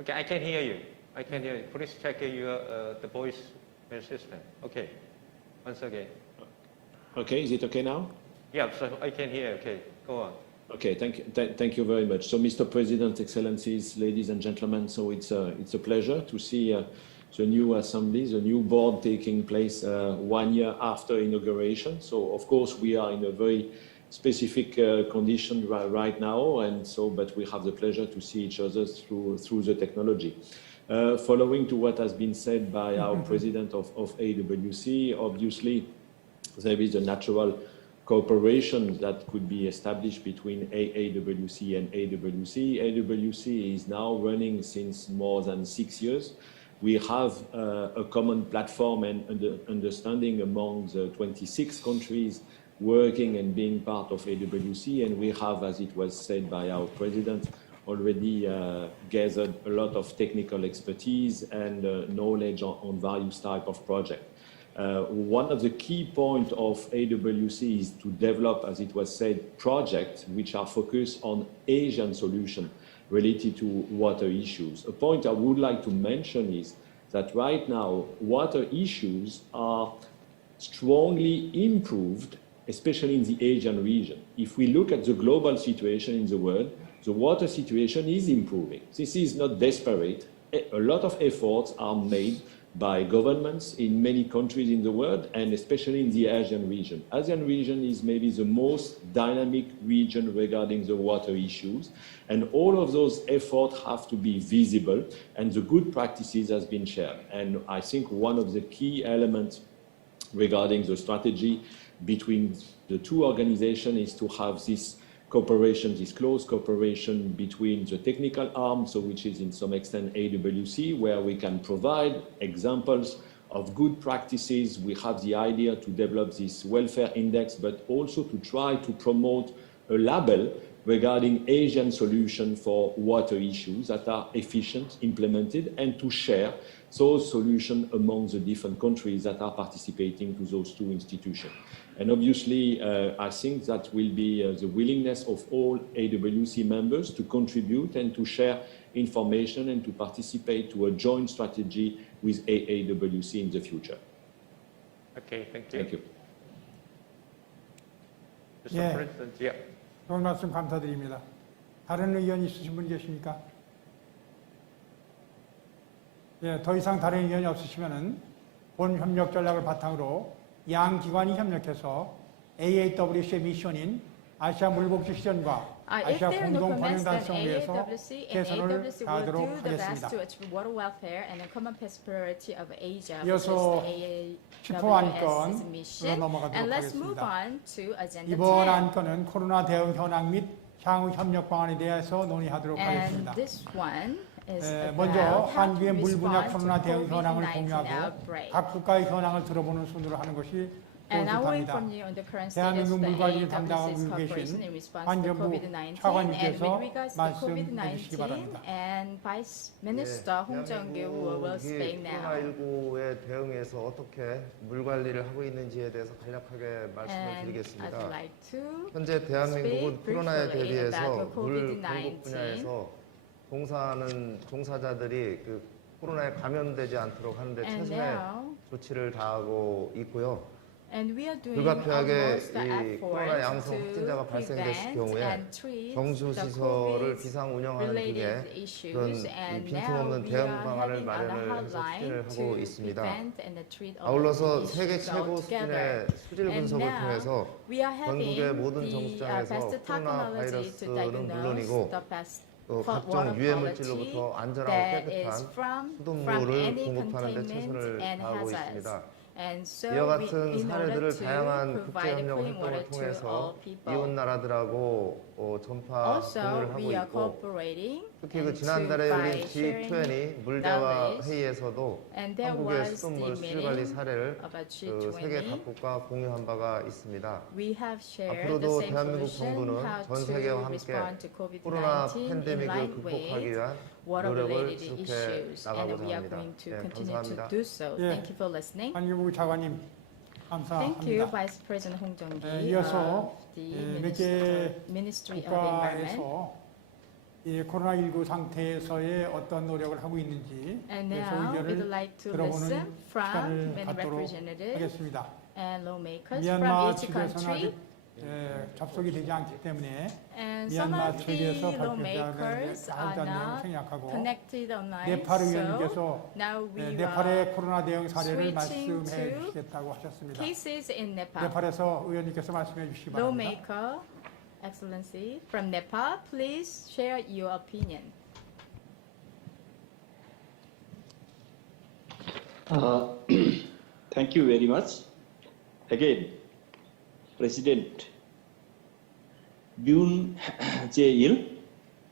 Okay, I can hear you. I can hear you. Please check your the voice system. Okay, once again. Okay, is it okay now? Yeah, so I can hear. Okay, go on. Okay, thank you very much. So, Mr. President, Excellencies, ladies and gentlemen, so it's a pleasure to see the new assembly, the new board taking place 1 year after inauguration. So, of course, we are in a very specific condition right now, and so, but we have the pleasure to see each other through the technology. Following to what has been said by our president of AWC, obviously there is a natural cooperation that could be established between AAWC and AWC. AWC is now running since more than 6 years. We have a common platform and understanding among the 26 countries working and being part of AWC, and we have, as it was said by our president, already gathered a lot of technical expertise and knowledge on various type of projects. One of the key points of AWC is to develop, as it was said, projects which are focused on Asian solutions related to water issues. A point I would like to mention is that right now, water issues are strongly improved, especially in the Asian region. If we look at the global situation in the world, the water situation is improving. This is not desperate. A lot of efforts are made by governments in many countries in the world, and especially in the Asian region. ASEAN region is maybe the most dynamic region regarding the water issues, and all of those efforts have to be visible, and the good practices has been shared. And I think one of the key elements regarding the strategy between the two organizations is to have this cooperation, this close cooperation between the technical arm, so which is in some extent AAWC, where we can provide examples of good practices. We have the idea to develop this welfare index, but also to try to promote a label regarding Asian solutions for water issues that are efficient, implemented, and to share those solutions among the different countries that are participating to those two institutions. And obviously, I think that will be the willingness of all AAWC members to contribute and to share information and to participate to a joint strategy with AAWC in the future. Okay, thank you. Thank you. Mr. Yeah. President, yeah. 좋은 말씀 감사드립니다. 다른 의견 있으신 분 계십니까? 예, 더 이상 다른 의견이 없으시면은 본 협력 전략을 바탕으로 양 기관이 협력해서 AAWC의 미션인 아시아 물복지 실현과 If 아시아 there are no 공동 번영 comments, then 달성을 위해서 AAWC and 최선을 AAWC will 다하도록 do the best 하겠습니다. to achieve water welfare and the common prosperity of Asia, which is 이어서 the 슈퍼 안건으로 AAWC's mission. 넘어가도록 And let's move 하겠습니다. on to agenda 이번 10. 안건은 코로나 대응 현황 및 향후 협력 방안에 대해서 논의하도록 And 하겠습니다. this one is 먼저 about how to 한국의 물 분야 respond 코로나 to 대응 현황을 COVID-19 공유하고 outbreak. 각 국가의 현황을 들어보는 순으로 하는 것이 And I will 좋습니다. inform you on the current status 대한민국 of the 물관리를 AAWC's 담당하고 cooperation 계신 in response to 환경부 COVID-19. And 차관님께서 with regards to 말씀해 주시기 COVID-19, 바랍니다. and Vice Minister Hong Jong-gil will speak now. 코로나19에 대응해서 어떻게 물 관리를 하고 있는지에 대해서 간략하게 말씀을 And I'd 드리겠습니다. like to 현재 대한민국은 speak 코로나에 briefly 대비해서 about the 물 공급 COVID-19. 분야에서 봉사하는 종사자들이 그 코로나에 감염되지 않도록 하는데 And 최선의 now, 조치를 다하고 있고요. and we are doing 불가피하게 almost the 이 코로나 effort 양성 to 확진자가 발생됐을 prevent 경우에 and treat 정수 the 시설을 비상 운영하는 등의 COVID-related 그런 issues. And now 빈틈없는 we 대응 are 방안을 having on a 마련을 해서 hotline 추진을 하고 to 있습니다. prevent and treat all 아울러서 of the 세계 issues 최고 altogether. 수준의 수질 And 분석을 now 통해서 we are having 전국의 모든 the 정수장에서 best 코로나 technology to 바이러스는 diagnose 물론이고 the best 또 water 각종 유해 quality 물질로부터 안전하고 that 깨끗한 is from 수돗물을 any 공급하는 데 containment 최선을 and 다하고 hazards. 있습니다. And so 이와 we, 같은 in order 사례들을 to 다양한 provide 국제협력 clean water 활동을 to 통해서 all people. 이웃 나라들하고 전파 Also, 공유를 하고 we are 있고 cooperating 특히 그 and 지난달에 by 열린 sharing G20 물대화 knowledge. 회의에서도 And there 한국의 was 수돗물 the 수질 관리 meeting 사례를 about 그 세계 G20. 각국과 공유한 바가 있습니다. We have shared the 앞으로도 same 대한민국 solution 정부는 how 전 to 세계와 함께 respond to 코로나 COVID-19 in 팬데믹을 line 극복하기 with 위한 water-related 노력을 지속해 issues, and 나가고자 we are 합니다. going to 예, continue 감사합니다. to do so. 예. Thank you for listening. 환경부 차관님 Thank you, 감사합니다. Vice President Hong Jong-gil 이어서 of the 몇 개 Ministry of Environment. 국가에서 이 코로나19 상태에서의 어떤 노력을 하고 있는지 And 그래서 now we'd 의견을 like to 들어보는 listen from 시간을 many 갖도록 representatives 하겠습니다. and lawmakers from 미얀마 each 측에서는 country. 아직 접속이 되지 않기 때문에 And some 미얀마 of the 측에서 발표해야 lawmakers are 할 내용을 not 생략하고 connected online. 네팔 So 의원님께서 now we 네팔의 are 코로나 대응 사례를 switching 말씀해 to 주시겠다고 하셨습니다. cases in Nepal. 네팔에서 의원님께서 말씀해 주시기 바랍니다. Lawmaker, Excellency, from Nepal, please share your opinion. Thank you very much. Again, President Yoon Jae-il,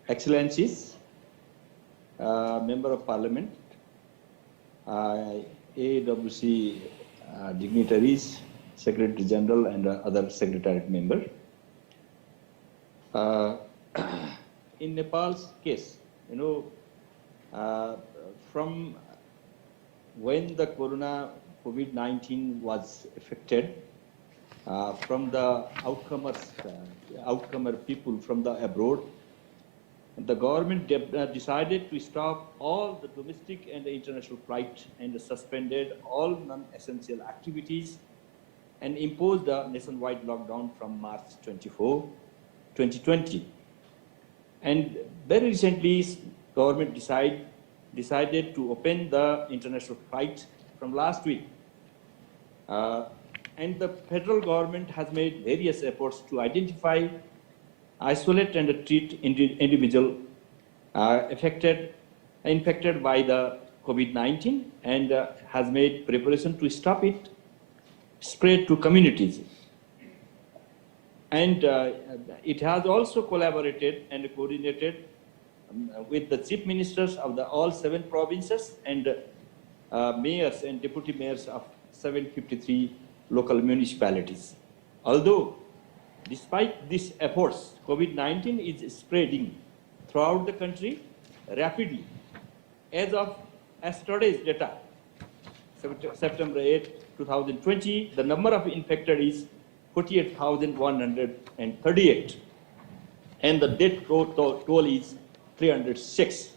Excellencies, Member of Parliament, AAWC dignitaries, Secretary General and other Secretariat members. In Nepal's case, from when the COVID-19 was affected, from the outcomer people from the abroad, the government decided to stop all the domestic and international flights and suspended all non-essential activities and imposed the nationwide lockdown from March 24, 2020. And very recently, government decided decided to open the international flight from last week. And the federal government has made various efforts to identify, isolate, and treat individuals infected by the COVID-19 and has made preparation to stop it spread to communities. And it has also collaborated and coordinated with the chief ministers of all 7 provinces and mayors and deputy mayors of 753 local municipalities. Although, despite these efforts, COVID-19 is spreading throughout the country rapidly. As of yesterday's data, September 8, 2020, the number of infected is 48,138, and the death toll is 306.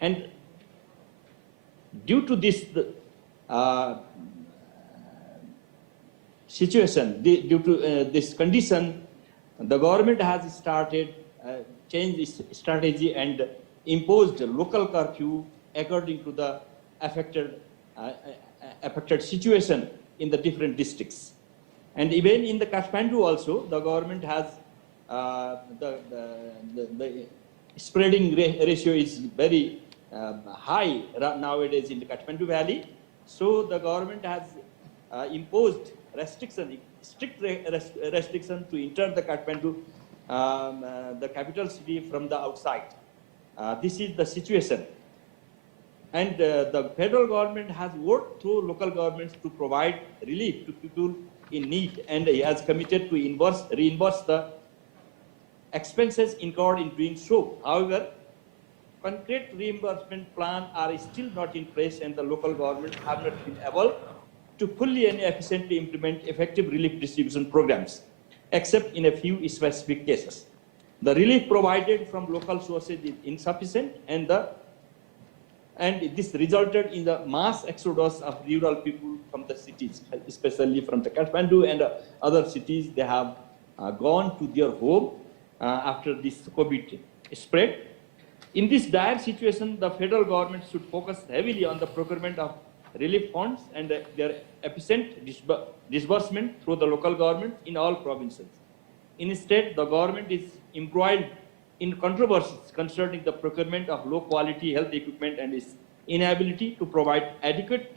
And due to this situation, due to this condition, the government has started changed its strategy and imposed a local curfew according to the affected situation in the different districts. And even in the Kathmandu also, the government has the spreading ratio is very high nowadays in the Kathmandu Valley. So the government has imposed strict restriction to enter the Kathmandu, the capital city, from the outside. This is the situation. And the federal government has worked through local governments to provide relief to people in need, and has committed to reimburse the expenses incurred in doing so. However, concrete reimbursement plans are still not in place, and the local government have not been able to fully and efficiently implement effective relief distribution programs, except in a few specific cases. The relief provided from local sources is insufficient, and this resulted in the mass exodus of rural people from the cities, especially from the Kathmandu and other cities. They have gone to their home after this COVID spread. In this dire situation, the federal government should focus heavily on the procurement of relief funds and their efficient disbursement through the local government in all provinces. Instead, the government is embroiled in controversies concerning the procurement of low-quality health equipment and its inability to provide adequate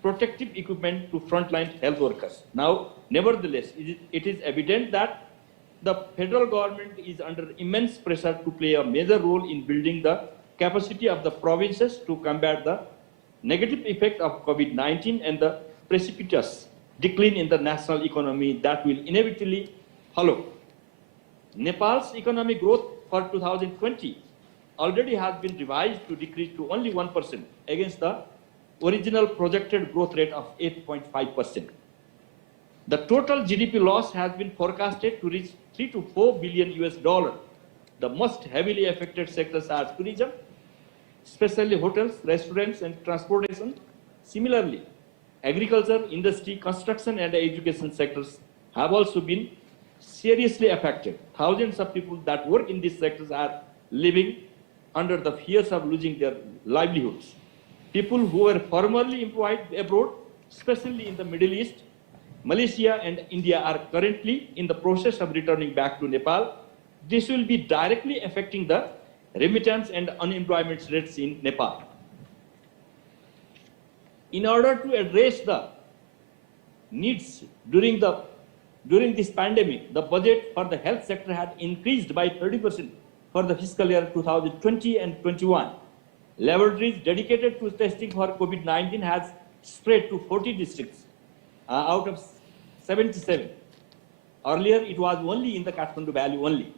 protective equipment to frontline health workers. Now, nevertheless, it is evident that the federal government is under immense pressure to play a major role in building the capacity of the provinces to combat the negative effect of COVID-19 and the precipitous decline in the national economy that will inevitably follow. Nepal's economic growth for 2020 already has been revised to decrease to only 1% against the original projected growth rate of 8.5%. The total GDP loss has been forecasted to reach $3 to $4 billion US. The most heavily affected sectors are tourism, especially hotels, restaurants, and transportation. Similarly, agriculture, industry, construction, and education sectors have also been seriously affected. Thousands of people that work in these sectors are living under the fears of losing their livelihoods. People who were formerly employed abroad, especially in the Middle East, Malaysia, and India, are currently in the process of returning back to Nepal. This will be directly affecting the remittance and unemployment rates in Nepal. In order to address the needs during this pandemic, the budget for the health sector had increased by 30% for the fiscal year 2020 and 21. Laboratories dedicated to testing for COVID-19 has spread to 40 districts out of 77. Earlier, it was only in the Kathmandu Valley only.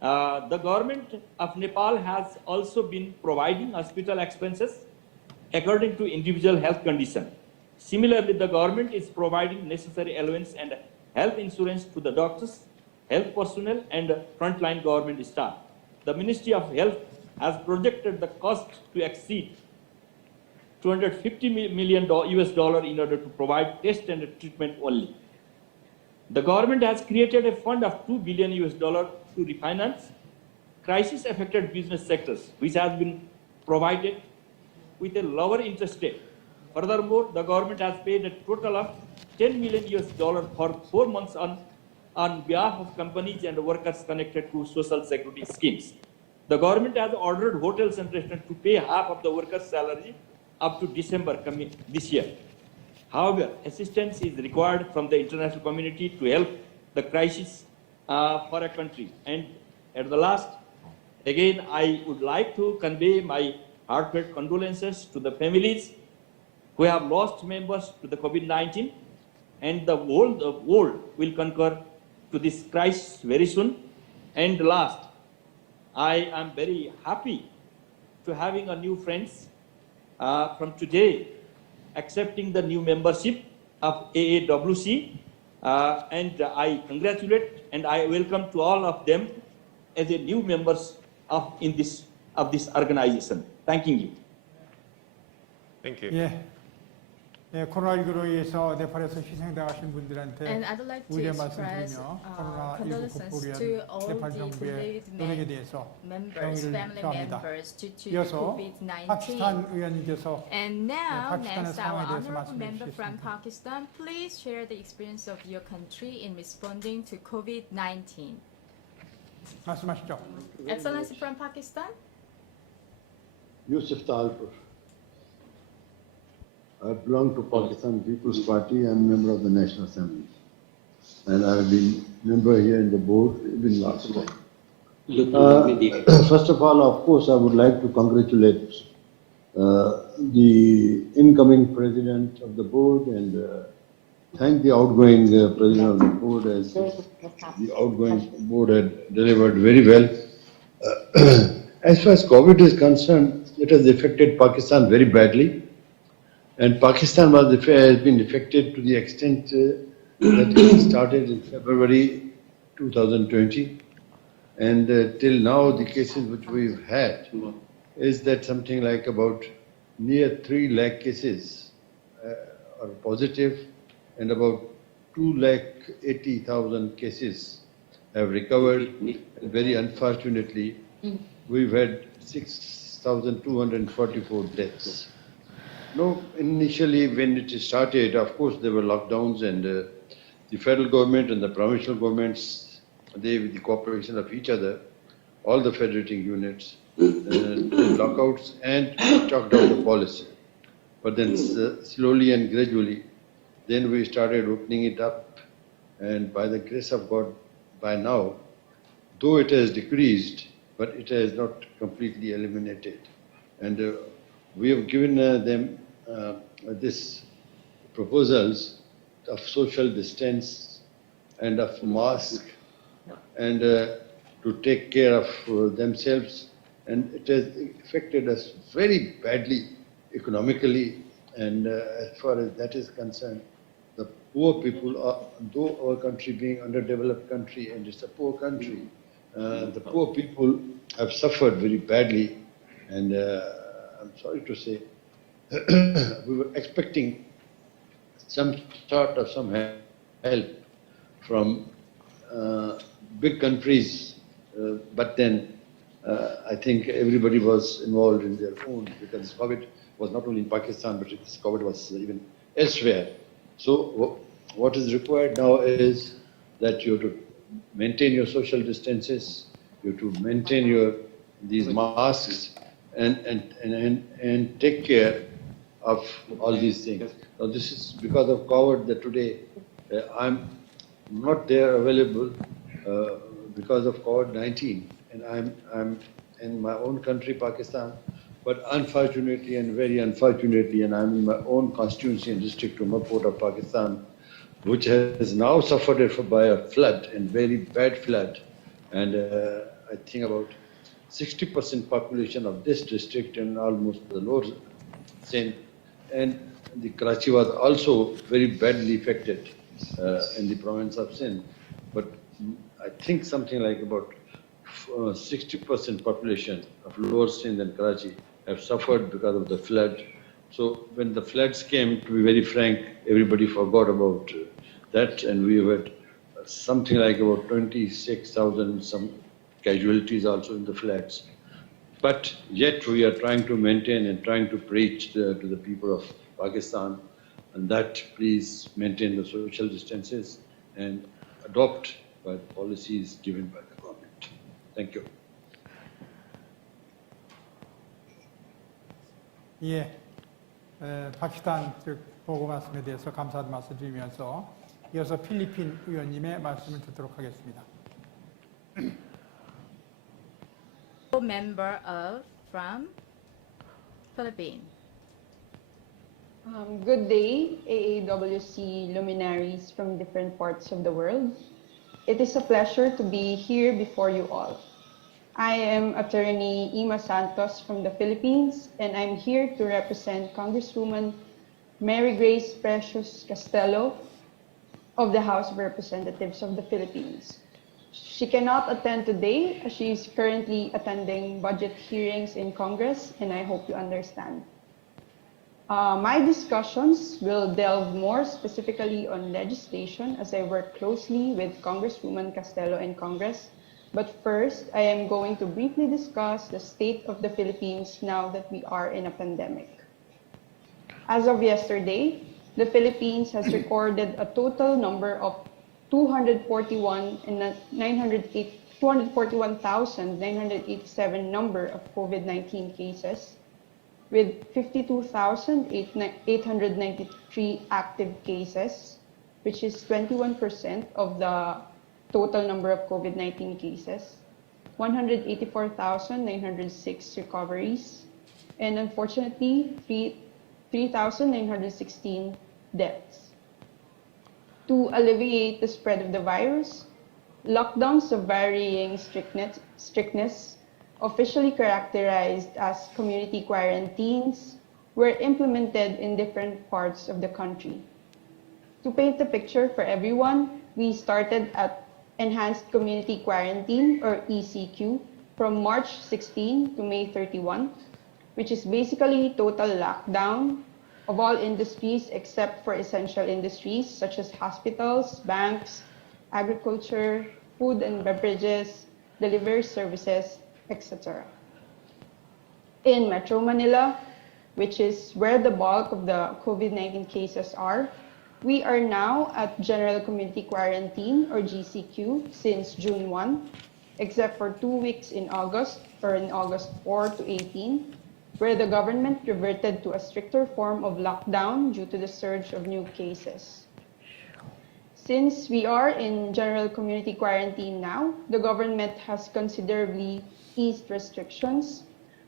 The government of Nepal has also been providing hospital expenses according to individual health condition. Similarly, the government is providing necessary allowance and health insurance to the doctors, health personnel, and frontline government staff. The Ministry of Health has projected the cost to exceed $250 million US in order to provide test and treatment only. The government has created a fund of $2 billion US to refinance crisis-affected business sectors, which has been provided with a lower interest rate. Furthermore, the government has paid a total of $10 million for 4 months on behalf of companies and workers connected to social security schemes. The government has ordered hotels and restaurants to pay half of the workers' salary up to December this year. However, assistance is required from the international community to help the crisis for a country. And at the last, again, I would like to convey my heartfelt condolences to the families who have lost members to the COVID-19, and the world will conquer to this crisis very soon. And last, I am very happy to having a new friends from today accepting the new membership of AAWC, and I congratulate and I welcome to all of them as a new members of this organization. Thanking you. Thank you. 예. 네, 코로나19로 인해서 네팔에서 희생당하신 분들한테 And I'd like to 우리의 express 말씀드리며 코로나19 condolences 극복을 to 위한 all 네팔 the 정부의 bereaved 노력에 대해서 members, 경의를 family 표합니다. members due to 이어서 COVID-19. 파키스탄 의원님께서 And now, 파키스탄의 next, our 상황에 대해서 honorable 말씀해 member from 주시겠습니다. Pakistan, please share the experience of your country in responding to COVID-19. 말씀하시죠. Excellency from Pakistan. Yusuf Talpur. I belong to Pakistan People's Party. I'm a member of the National Assembly. And I've been member here in the board even last time. First of all, of course, I would like to congratulate the incoming president of the board and thank the outgoing president of the board, as the outgoing board had delivered very well. As far as COVID is concerned, it has affected Pakistan very badly. And Pakistan has been affected to the extent that it started in February 2020. And till now, the cases which we've had is that something like about near 3 lakh cases are positive, and about 2,80,000 cases have recovered. And very unfortunately, we've had 6,244 deaths. No, initially when it started, of course, there were lockdowns, and the federal government and the provincial governments, they, with the cooperation of each other, all the federating units, did lockouts and chalked out the policy. But then slowly and gradually, then we started opening it up, and by the grace of God, by now, though it has decreased, but it has not completely eliminated. And we have given them this proposals of social distance and of mask and to take care of themselves, and it has affected us very badly economically. And as far as that is concerned, the poor people are, though our country being underdeveloped country and it's a poor country, the poor people have suffered very badly, and I'm sorry to say, we were expecting some sort of some help from big countries, but then I think everybody was involved in their own, because COVID was not only in Pakistan, but COVID was even elsewhere. So what is required now is that you have to maintain your social distances, you have to maintain these masks, and take care of all these things. Now this is because of COVID that today I'm not there available because of COVID-19, and I'm in my own country, Pakistan, but unfortunately and very unfortunately, and I'm in my own constituency and district, Umaport of Pakistan, which has now suffered by a flood, and very bad flood, and I think about 60% population of this district and almost the lower Sindh, and the Karachi was also very badly affected in the province of Sindh. But I think something like about 60% population of lower Sindh and Karachi have suffered because of the flood. So when the floods came, to be very frank, everybody forgot about that, and we had something like about 26,000 some casualties also in the floods. But yet we are trying to maintain and trying to preach to the people of Pakistan, and that please maintain the social distances and adopt by the policies given by the government. Thank you. 예, 파키스탄 즉 보고 말씀에 대해서 감사의 말씀 드리면서 이어서 필리핀 의원님의 말씀을 듣도록 하겠습니다. Member from Philippines. Good day, AAWC luminaries from different parts of the world. It is a pleasure to be here before you all. I am attorney Ima Santos from the Philippines, and I'm here to represent Congresswoman Mary Grace Precious Castelo of the House of Representatives of the Philippines. She cannot attend today as she is currently attending budget hearings in Congress, and I hope you understand. My discussions will delve more specifically on legislation as I work closely with Congresswoman Castelo in Congress. But first, I am going to briefly discuss the state of the Philippines now that we are in a pandemic. As of yesterday, the Philippines has recorded a total number of 241,987 number of COVID-19 cases, with 52,893 active cases, which is 21% of the total number of COVID-19 cases, 184,906 recoveries, and unfortunately, 3,916 deaths. To alleviate the spread of the virus, lockdowns of varying strictness, officially characterized as community quarantines, were implemented in different parts of the country. To paint the picture for everyone, we started at Enhanced Community Quarantine, or ECQ, from March 16 to May 31, which is basically total lockdown of all industries except for essential industries such as hospitals, banks, agriculture, food and beverages, delivery services, etc. In Metro Manila, which is where the bulk of the COVID-19 cases are, we are now at General Community Quarantine, or GCQ, since June 1, except for 2 weeks in August, or in August 4 to 18, where the government reverted to a stricter form of lockdown due to the surge of new cases. Since we are in General Community Quarantine now, the government has considerably eased restrictions,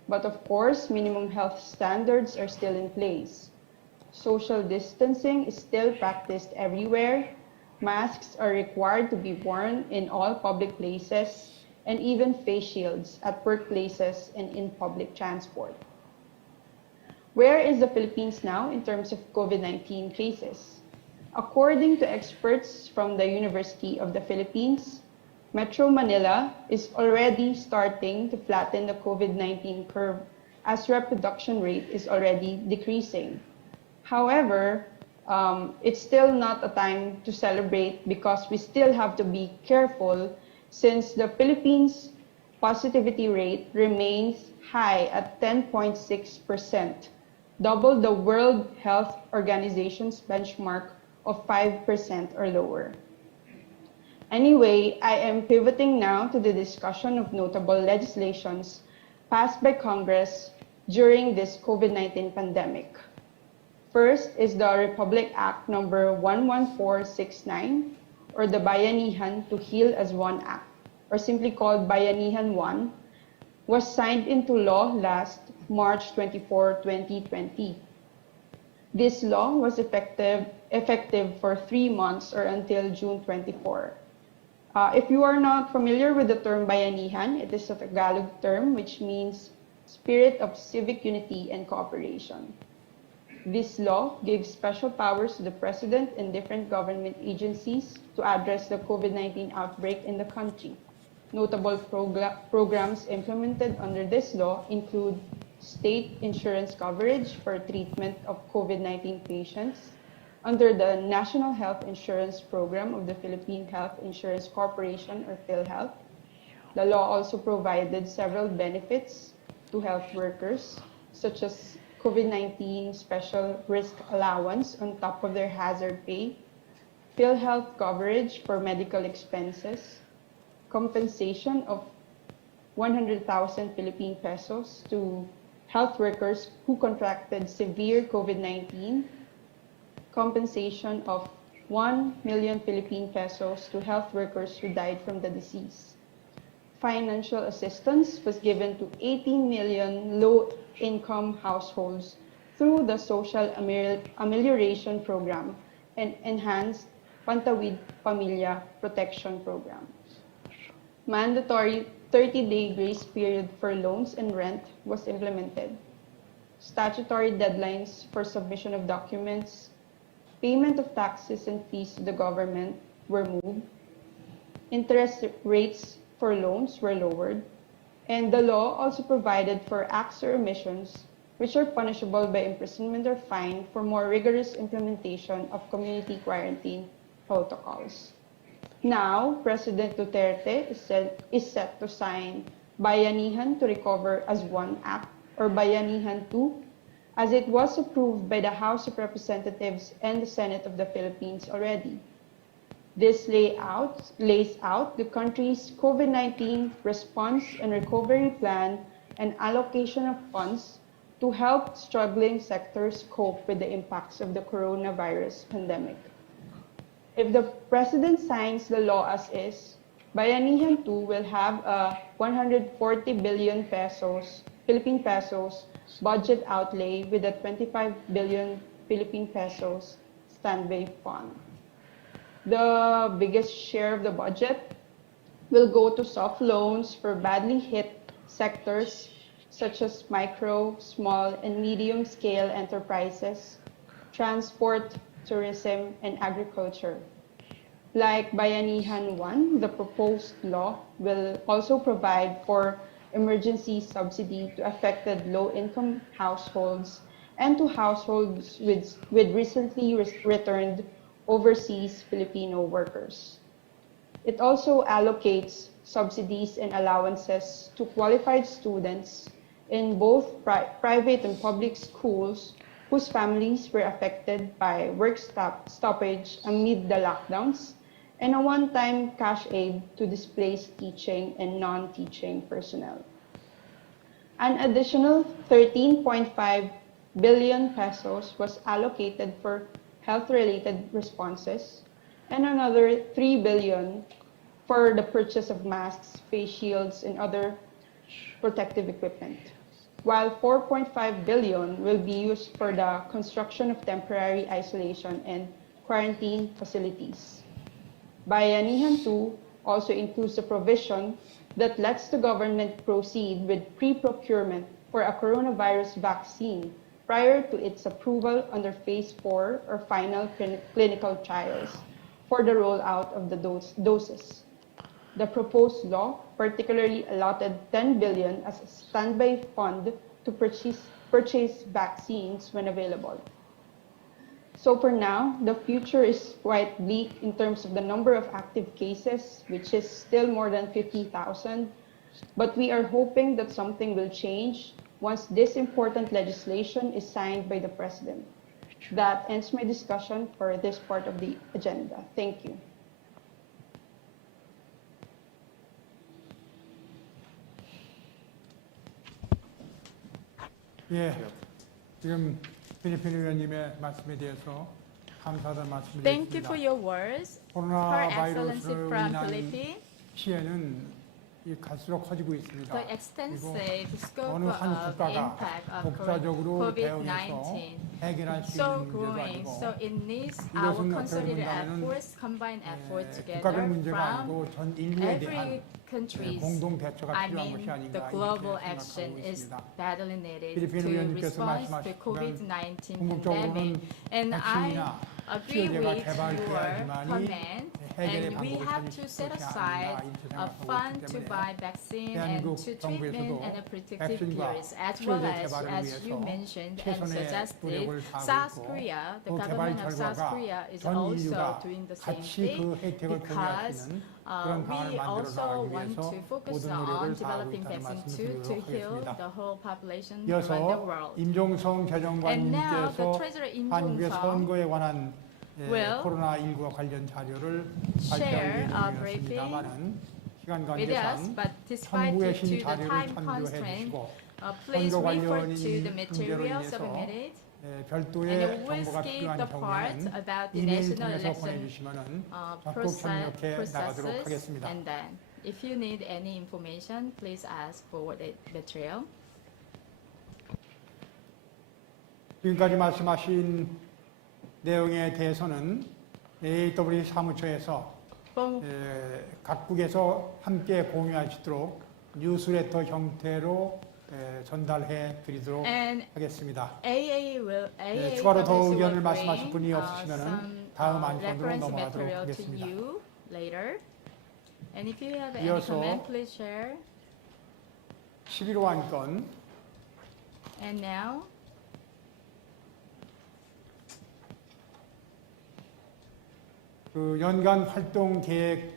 but of course, minimum health standards are still in place. Social distancing is still practiced everywhere. Masks are required to be worn in all public places, and even face shields at workplaces and in public transport. Where is the Philippines now in terms of COVID-19 cases? According to experts from the University of the Philippines, Metro Manila is already starting to flatten the COVID-19 curve as reproduction rate is already decreasing. However, it's still not a time to celebrate because we still have to be careful since the Philippines' positivity rate remains high at 10.6%, double the World Health Organization's benchmark of 5% or lower. Anyway, I am pivoting now to the discussion of notable legislations passed by Congress during this COVID-19 pandemic. First is the Republic Act number 11469, or the Bayanihan to Heal as One Act, or simply called Bayanihan 1, was signed into law last March 24, 2020. This law was effective for 3 months or until June 24. If you are not familiar with the term Bayanihan, it is a Tagalog term which means spirit of civic unity and cooperation. This law gives special powers to the President and different government agencies to address the COVID-19 outbreak in the country. Notable programs implemented under this law include state insurance coverage for treatment of COVID-19 patients under the National Health Insurance Program of the Philippine Health Insurance Corporation, or PhilHealth. The law also provided several benefits to health workers, such as COVID-19 special risk allowance on top of their hazard pay, PhilHealth coverage for medical expenses, compensation of 100,000 Philippine pesos to health workers who contracted severe COVID-19, compensation of 1 million Philippine pesos to health workers who died from the disease. Financial assistance was given to 18 million low-income households through the Social Amelioration Program and Enhanced Pantawid Pamilya Protection Program. Mandatory 30-day grace period for loans and rent was implemented. Statutory deadlines for submission of documents, payment of taxes and fees to the government were moved. Interest rates for loans were lowered. And the law also provided for acts or omissions which are punishable by imprisonment or fine for more rigorous implementation of community quarantine protocols. Now, President Duterte is set to sign Bayanihan to Recover as One Act, or Bayanihan 2, as it was approved by the House of Representatives and the Senate of the Philippines already. This lays out the country's COVID-19 response and recovery plan and allocation of funds to help struggling sectors cope with the impacts of the coronavirus pandemic. If the President signs the law as is, Bayanihan 2 will have a 140 billion pesos, Philippine pesos budget outlay with a 25 billion Philippine pesos standby fund. The biggest share of the budget will go to soft loans for badly hit sectors such as micro, small, and medium-scale enterprises, transport, tourism, and agriculture. Like Bayanihan 1, the proposed law will also provide for emergency subsidy to affected low-income households and to households with recently returned overseas Filipino workers. It also allocates subsidies and allowances to qualified students in both private and public schools whose families were affected by work stoppage amid the lockdowns, and a one-time cash aid to displaced teaching and non-teaching personnel. An additional 13.5 billion pesos was allocated for health-related responses, and another 3 billion for the purchase of masks, face shields, and other protective equipment, while 4.5 billion will be used for the construction of temporary isolation and quarantine facilities. Bayanihan 2 also includes a provision that lets the government proceed with pre-procurement for a coronavirus vaccine prior to its approval under Phase 4 or final clinical trials for the rollout of the doses. The proposed law particularly allotted 10 billion as a standby fund to purchase vaccines when available. So for now, the future is quite bleak in terms of the number of active cases, which is still more than 50,000. But we are hoping that something will change once this important legislation is signed by the President. That ends my discussion for this part of the agenda. Thank you. 예, 지금 필리핀 의원님의 말씀에 대해서 감사하다는 말씀을 Thank you 드리겠습니다. for your words. 코로나 Her Excellency 바이러스로 from 인한 Philippines. 피해는 갈수록 커지고 있습니다. The extensive 그리고 scope 어느 한 of 국가가 impact of 독자적으로 대응해서 COVID-19 해결할 수 so 있는 문제도 growing, 아니고 so it needs our 이것은 어떻게 concerted 본다면은 efforts, combined effort 국가별 together 문제가 from 아니고 전 인류에 대한 every country's, 공동 대처가 I 필요한 mean, 것이 아닌가 the 이렇게 global 생각하고 action is 있습니다. badly needed 필리핀 to 의원님께서 respond to 말씀하셨던 COVID-19 궁극적으로는 pandemic. And I 백신이나 agree 치료제가 with your 개발돼야지만이 comment 해결의 And we 방법을 have 찾을 to set 것이 aside 아닌가 이렇게 a 생각하고 fund 있기 to 때문에 buy vaccine and 대한민국 to treatment 정부에서도 and a protective 백신과 periods, as 치료제 well 개발을 as 위해서 you mentioned and 최선의 suggested. 노력을 South 다하고 있고 Korea, the 그 개발 government of South 결과가 Korea is 전 also 인류가 doing the same 같이 thing 그 혜택을 공유할 수 because 있는 그런 방안을 we 만들어 also 나가기 want 위해서 to focus 모든 노력을 on 다하고 developing 있다는 vaccine 말씀을 to 드리도록 heal 하겠습니다. the whole population around the 이어서 world. 임종성 And now the 재정관님께서 Treasurer 한국의 임종성 선거에 관한 will 코로나19와 관련 자료를 share 발표할 a briefing 예정이었습니다만은 시간 with us, 관계상 but despite 정부의 due to 신 the 자료를 time 참조해 constraint, 주시고 please 선거 refer 관련인 to the 문제로 materials 인해서 submitted. 별도의 And we'll 정보가 skip 필요한 the part 경우에는 about the 이메일 national 통해서 election 보내주시면 적극 협력해 나가도록 processes. 하겠습니다. And then, if you need any information, please ask for the material. 지금까지 말씀하신 내용에 대해서는 AAWC 사무처에서 각국에서 함께 공유할 수 있도록 뉴스레터 형태로 전달해 드리도록 하겠습니다. 추가로 더 의견을 말씀하실 분이 없으시면 다음 안건으로 넘어가도록 하겠습니다. And if you have any 이어서 comment, please share. 11호 안건 And now, 그 연간 활동 계획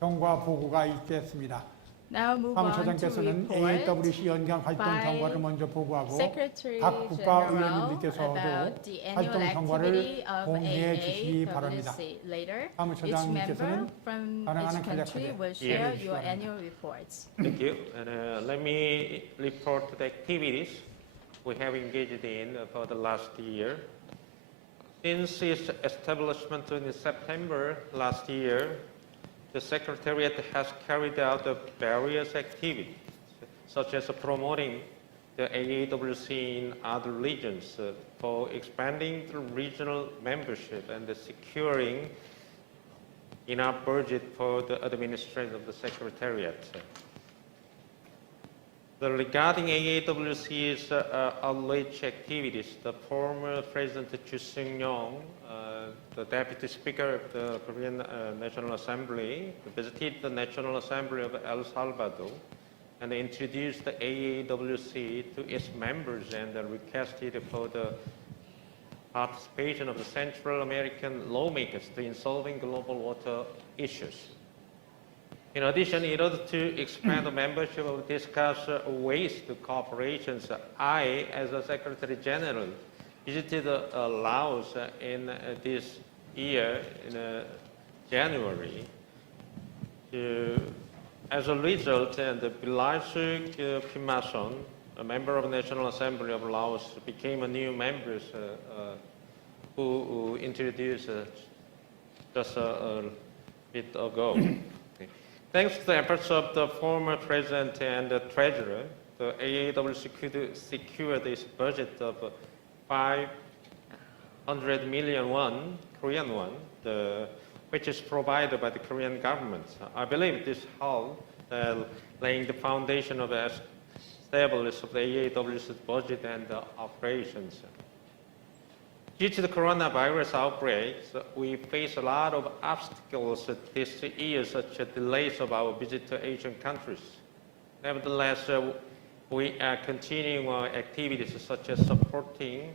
경과 보고가 있겠습니다. now move on to 사무처장께서는 report AAWC 연간 활동 by 경과를 먼저 보고하고 Secretary 각 국가 General 의원님들께서도 about the 활동 annual 경과를 activity of 공유해 주시기 바랍니다. AAWC. Later, each 사무처장님께서는 member from 가능한 each country 간략하게 will share 해주시기 your 바랍니다. annual reports. Thank you. And let me report the activities we have engaged in for the last year. Since its establishment in September last year, the Secretariat has carried out various activities, such as promoting the AAWC in other regions for expanding the regional membership and securing enough budget for the administration of the Secretariat. Regarding AAWC's outreach activities, the former President Chu Sung-yong, the Deputy Speaker of the Korean National Assembly, visited the National Assembly of El Salvador and introduced the AAWC to its members and requested for the participation of the Central American lawmakers in solving global water issues. In addition, in order to expand the membership or discuss ways to cooperation, I, as a Secretary General, visited Laos in this year, in January. As a result, Bilaysuk Phimason, a member of the National Assembly of Laos, became a new member who introduced just a bit ago. Thanks to the efforts of the former president and the treasurer, the AAWC could secure this budget of 500 million won, Korean won, which is provided by the Korean government. I believe this helped laying the foundation of the establishment of the AAWC budget and operations. Due to the coronavirus outbreak, we face a lot of obstacles this year, such as delays of our visit to Asian countries. Nevertheless, we are continuing our activities such as supporting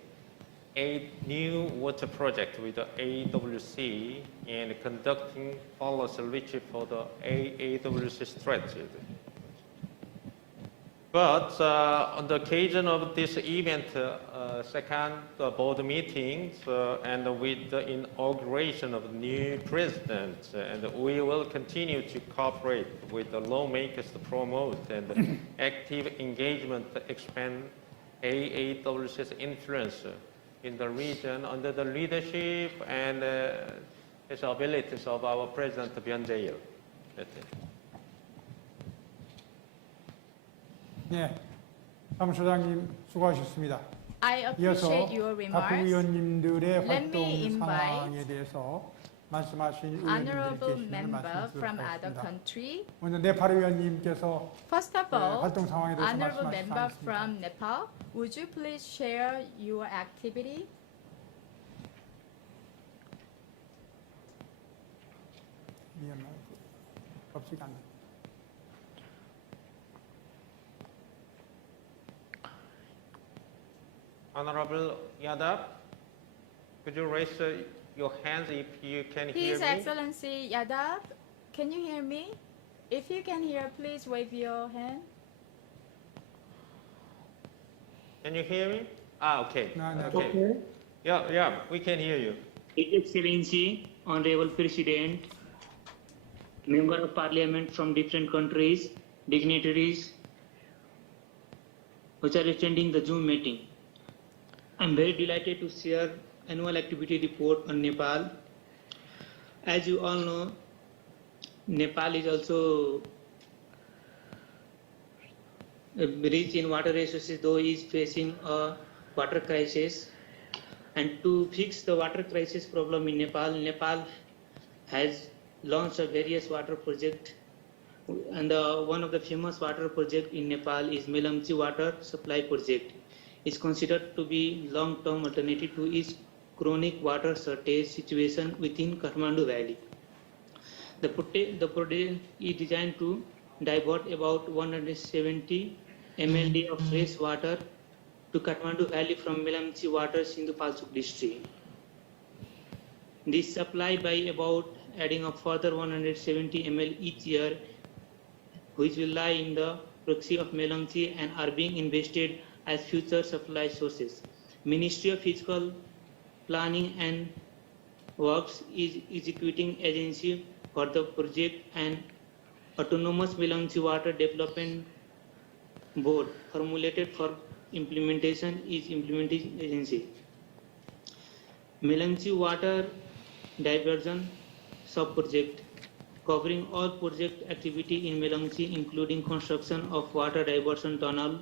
a new water project with the AAWC and conducting policy research for the AAWC strategy. But on the occasion of this event, second board meetings, and with the inauguration of the new president, and we will continue to cooperate with the lawmakers to promote and active engagement to expand AAWC's influence in the region under the leadership and his abilities of our President Byun Jae-il. That's it. 네, 사무처장님 수고하셨습니다. I 이어서 appreciate your 각 remarks. 의원님들의 Let me 활동 invite 상황에 대해서 말씀하신 Honorable 의원님들께 member 말씀드리도록 from other 하겠습니다. country. 먼저 네팔 의원님께서 First of all, 활동 상황에 대해서 Honorable 말씀하시기 member 바랍니다. from Nepal, would you please share your activity? 없지가 않네. Honorable Yadav, could you raise your hands if you can hear His me? Excellency Yadav, can you hear me? If you can hear, please wave your hand. Can you hear me? Ah, okay. No, no. Okay. Yeah, we can hear you. His Excellency, Honorable President, Member of Parliament from different countries, dignitaries which are attending the Zoom meeting. I'm very delighted to share annual activity report on Nepal. As you all know, Nepal is also rich in water resources, though is facing a water crisis. And to fix the water crisis problem in Nepal, Nepal has launched a various water project, and one of the famous water project in Nepal is Melamchi water supply project. It's considered to be long-term alternative to its chronic water shortage situation within Kathmandu Valley. The project is designed to divert about 170 MLD of fresh water to Kathmandu Valley from Melamchi water in the Palchuk district. This supply by about adding a further 170 ml each year, which will lie in the proxy of Melamchi and are being invested as future supply sources. Ministry of Physical Planning and Works is executing agency for the project, and Autonomous Melamchi Water Development Board formulated for implementation is implementing agency. Melamchi Water Diversion Sub-Project covering all project activity in Melamchi, including construction of water diversion tunnel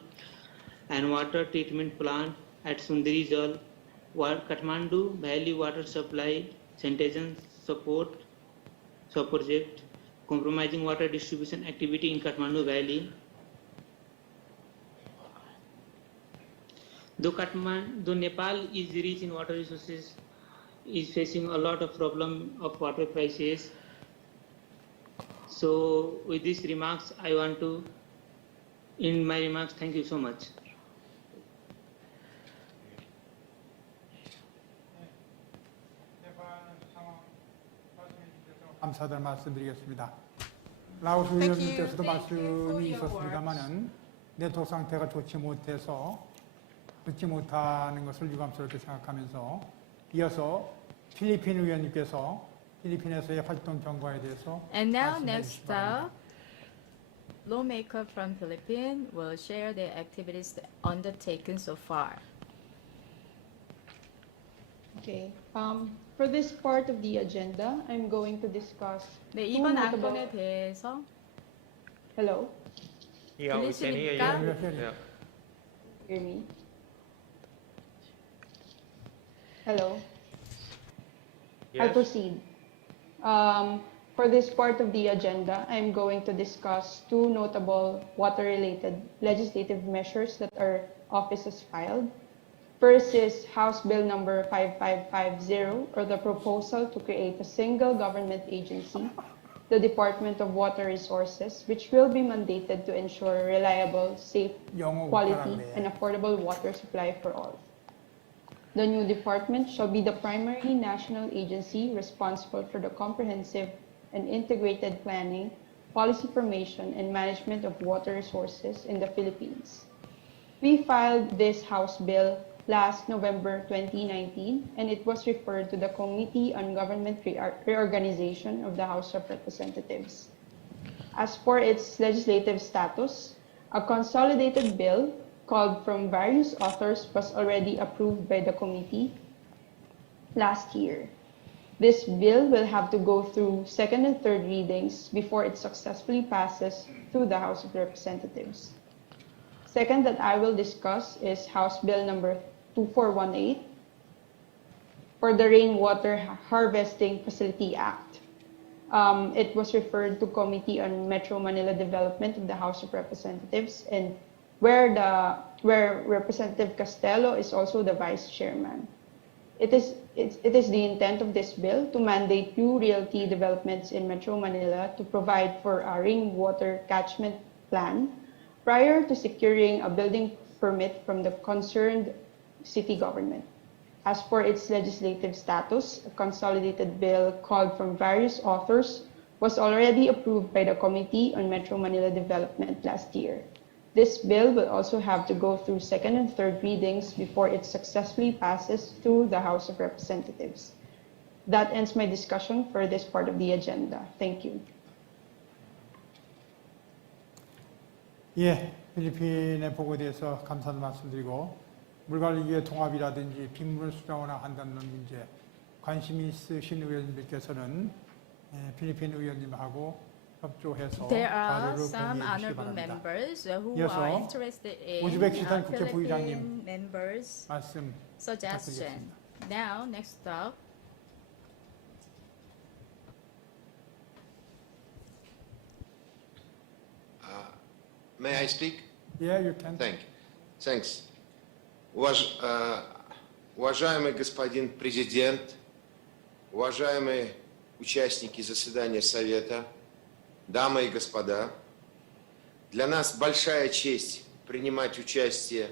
and water treatment plant at Sundari Jal, Kathmandu Valley Water Supply Sanitation Support Sub-Project, compromising water distribution activity in Kathmandu Valley. Though Nepal is rich in water resources, is facing a lot of problem of water crisis. So with these remarks, I want to end my remarks. Thank you so much. 감사들 말씀드리겠습니다. 라오스 Thank you. 의원님께서도 Thank you for 말씀이 your 있었습니다만은 네트워크 상태가 좋지 못해서 듣지 못하는 것을 유감스럽게 생각하면서 이어서 필리핀 의원님께서 필리핀에서의 활동 경과에 대해서 And now 말씀해 next 주시기 바랍니다. lawmaker from Philippines will share their activities undertaken so far. Okay. For this part of the agenda, I'm going to discuss 네, two 이번 notable- 안건에 대해서 Hello, Yeah, we can hear 들리십니까? you. Yeah. hear me? Hello. I'll Yes. proceed. For this part of the agenda, I'm going to discuss two notable water-related legislative measures that our office has filed. First is House Bill number 5550, or the proposal to create a single government agency, the Department of Water Resources, which will be mandated to ensure reliable, safe, 영어 quality, 못하는데. and affordable water supply for all. The new department shall be the primary national agency responsible for the comprehensive and integrated planning, policy formation, and management of water resources in the Philippines. We filed this House bill last November 2019, and it was referred to the Committee on Government Reorganization of the House of Representatives. As for its legislative status, a consolidated bill called from various authors was already approved by the committee last year. This bill will have to go through second and third readings before it successfully passes through the House of Representatives. Second that I will discuss is House Bill number 2418 for the Rainwater Harvesting Facility Act. It was referred to Committee on Metro Manila Development of the House of Representatives, and where Representative Castelo is also the vice chairman. It is the intent of this bill to mandate new realty developments in Metro Manila to provide for a rainwater catchment plan prior to securing a building permit from the concerned city government. As for its legislative status, a consolidated bill called from various authors was already approved by the Committee on Metro Manila Development last year. This bill will also have to go through second and third readings before it successfully passes through the House of Representatives. That ends my discussion for this part of the agenda. Thank you. 예, 필리핀의 보고에 대해서 감사의 말씀드리고 물관리기의 통합이라든지 빗물을 수정화한다는 문제 관심 있으신 의원님들께서는 필리핀 의원님하고 협조해서 There are 자료를 some 공유해 주시기 honorable 바랍니다. members who are 이어서 interested in 우즈베키스탄 국회 Philippine 부의장님 members' 말씀 suggestion. 부탁드리겠습니다. Now, next up. May I speak? Yeah, you can. Thanks. Уважаемый господин президент, уважаемые участники заседания Совета, дамы и господа, для нас большая честь принимать участие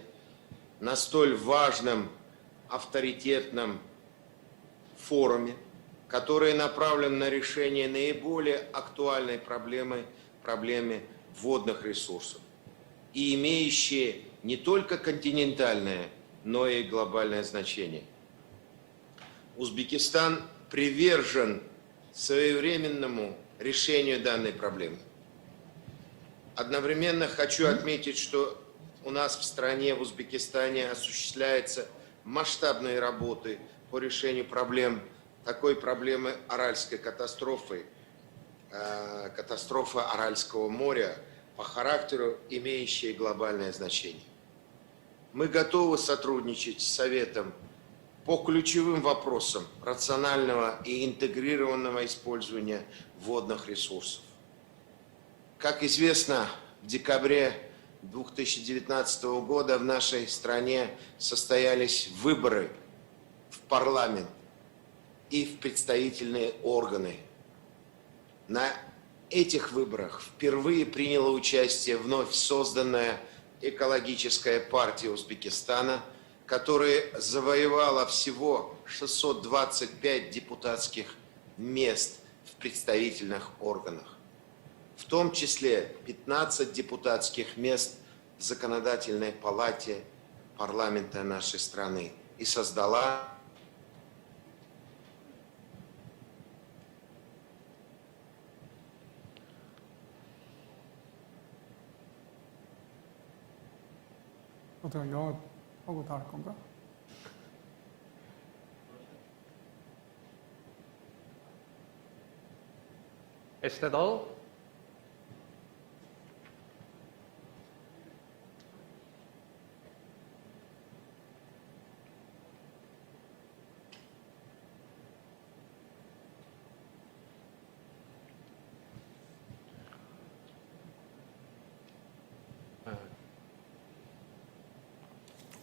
на столь важном, авторитетном форуме, который направлен на решение наиболее актуальной проблемы водных ресурсов и имеющие не только континентальное, но и глобальное значение. Узбекистан привержен своевременному решению данной проблемы. Одновременно хочу отметить, что у нас в стране, в Узбекистане, осуществляются масштабные работы по решению такой проблемы Аральской катастрофы, катастрофа Аральского моря, по характеру имеющие глобальное значение. Мы готовы сотрудничать с Советом по ключевым вопросам рационального и интегрированного использования водных ресурсов. Как известно, в декабре 2019 года в нашей стране состоялись выборы в парламент и в представительные органы. На этих выборах впервые приняла участие вновь созданная экологическая партия Узбекистана, которая завоевала всего 625 депутатских мест в представительных органах, в том числе 15 депутатских мест в законодательной палате парламента нашей страны, и создала 어떻게 영어 하고 다 할 건가? Is that all?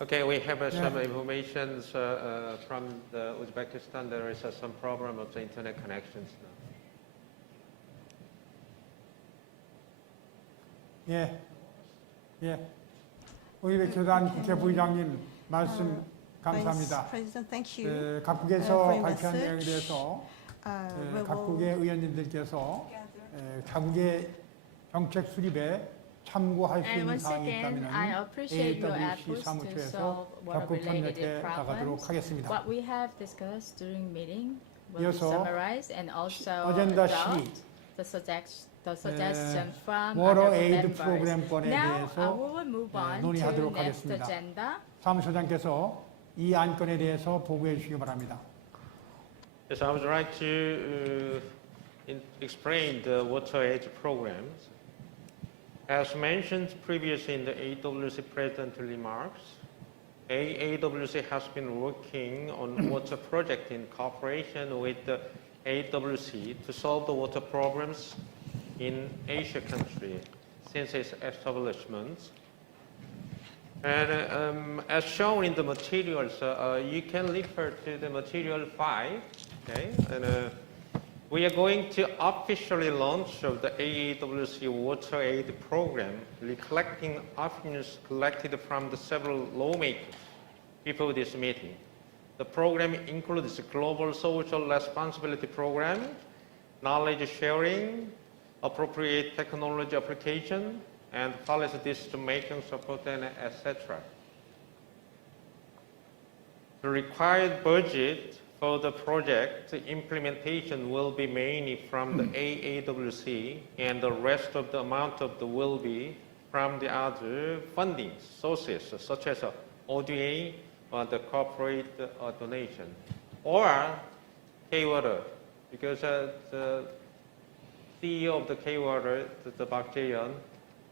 Okay, we have some information from the Uzbekistan. There is some problem of the internet connections now. 예, 예. 우즈베키스탄 국회 부의장님 말씀 감사합니다. President, thank you. 각국에서 for your 발표한 내용에 message. 대해서 We will 각국의 의원님들께서 각국의 정책 수립에 참고할 수 And 있는 once 사항이 again, I 있다면 appreciate your AAWC efforts to 사무처에서 solve 적극 water-related 협력해 나가도록 problems. 하겠습니다. What we have discussed during meeting will be 이어서 summarized and also 어젠다 adopt C the suggestion from 워러 honorable 에이드 members. 프로그램권에 Now, 대해서 we will move on to 논의하도록 next 하겠습니다. agenda. 사무처장께서 이 안건에 대해서 보고해 주시기 바랍니다. Yes, I would like to explain the water aid programs. As mentioned previously in the AAWC President remarks, AAWC has been working on water project in cooperation with the AAWC to solve the water problems in Asia country since its establishment. And as shown in the materials, you can refer to the material 5. Okay, and we are going to officially launch of the AAWC Water Aid Program, reflecting opinions collected from the several lawmakers before this meeting. The program includes a global social responsibility program, knowledge sharing, appropriate technology application, and policy decision-making support, and etc. The required budget for the project implementation will be mainly from the AAWC, and the rest of the amount of the will be from the other funding sources, such as ODA or the corporate donation, or K-Water, because the CEO of the K-Water, the Park Jae-yeon,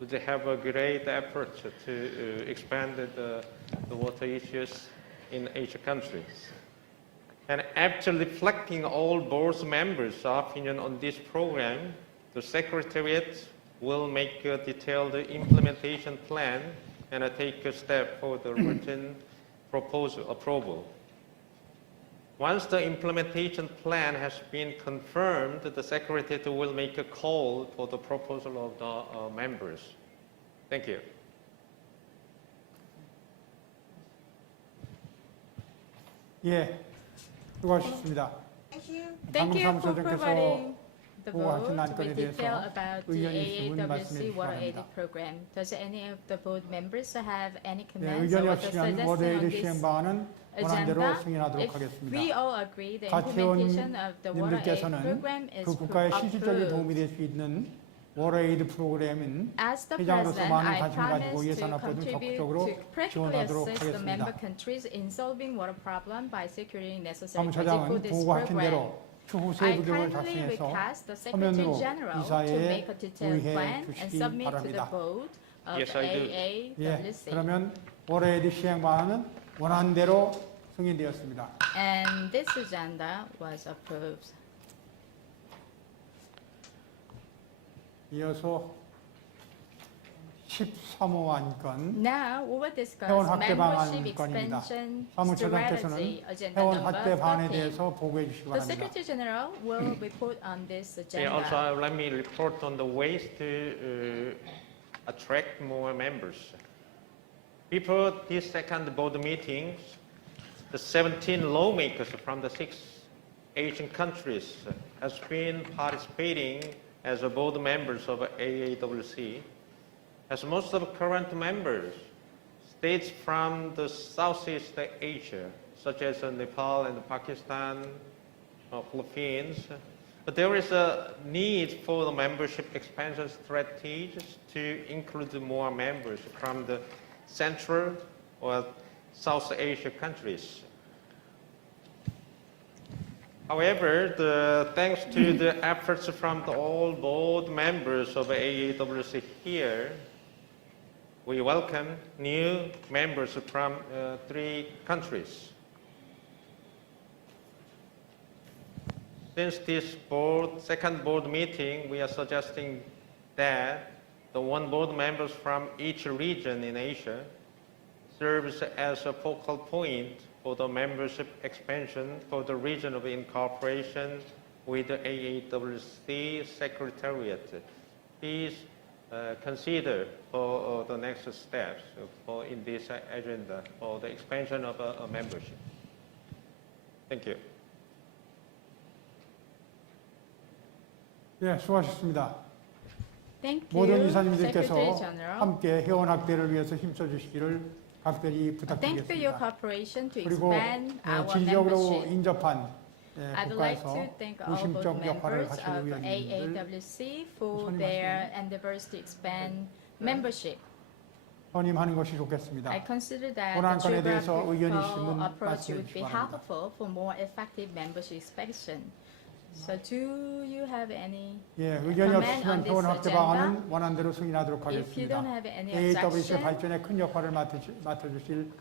would have a great effort to expand the water issues in Asia countries. And after reflecting all board members' opinion on this program, the Secretariat will make a detailed implementation plan and take a step for the written proposal approval. Once the implementation plan has been confirmed, the Secretariat will make a call for the proposal of the members. Thank you. 예, 수고하셨습니다. Thank you for 사무처장께서 providing the 보고하신 vote 안건에 with detail 대해서 about the 의견이 있으면 말씀해 AAWC 주시기 Water Aid 바랍니다. Program. Does any of the board members have any 네, comments 의견이 or 없으면 suggestions 워터에이드 on 시행 this 방안은 원안대로 agenda? 승인하도록 If 하겠습니다. we all agree the implementation of the Water Aid 님들께서는 Program is 그 국가의 실질적인 도움이 approved. 될 수 있는 워터에이드 프로그램인 As the 회장으로서 President, 많은 I 관심을 가지고 promise to 예산업도 contribute 적극적으로 to practically 지원하도록 assist the member 하겠습니다. countries in solving water problem by securing necessary budget for 사무처장은 this 보고하신 program. 대로 추후 I 세부 계획을 kindly 작성해서 request the 서면으로 Secretary General to 이사회에 make a detailed 의해 plan and 주시기 submit to the 바랍니다. vote of Yes, I do. 예, AAWC. 그러면 워터에이드 시행 방안은 원안대로 승인되었습니다. And this agenda was approved. 이어서 13호 안건 Now we will discuss 회원 확대 방안 membership 건입니다. expansion 사무처장께서는 strategy, agenda 회원 number 확대 방안에 13. 대해서 보고해 주시기 The 바랍니다. Secretary General will report on this Yeah, agenda. also, let me report on the ways to attract more members. Before this second board meeting, the 17 lawmakers from the 6 Asian countries has been participating as a board members of AAWC. As most of current members, states from the Southeast Asia, such as Nepal and Pakistan, Philippines. But there is a need for the membership expansion strategies to include more members from the Central or South Asia countries. However, thanks to the efforts from all board members of AAWC here, we welcome new members from 3 countries. Since this second board meeting, we are suggesting that the one board members from each region in Asia serves as a focal point for the membership expansion for the region of incorporation with the AAWC Secretariat. Please consider for the next steps in this agenda for the expansion of a membership. Thank you. 예, 수고하셨습니다. Thank 모든 you, 이사님들께서 Secretary General. 함께 회원 확대를 위해서 힘써 주시기를 각별히 Thanks for your 부탁드리겠습니다. cooperation to 그리고 expand our 질적으로 membership. 인접한 I'd like 국가에서 to thank all board 중심적 역할을 members 하실 of 의원님들 AAWC for 손님 their endeavors to expand membership. 선임하는 것이 좋겠습니다. I consider that 본 the 안건에 대해서 의견이 geographical 있으면 approach 말씀해 would be 주시기 바랍니다. helpful for more effective membership expansion. So do you have any 예, 의견이 comment on 없으면 this 회원 확대 agenda? 방안은 원안대로 승인하도록 If you don't 하겠습니다. have any AAWC objection, 발전에 큰 역할을 맡아주실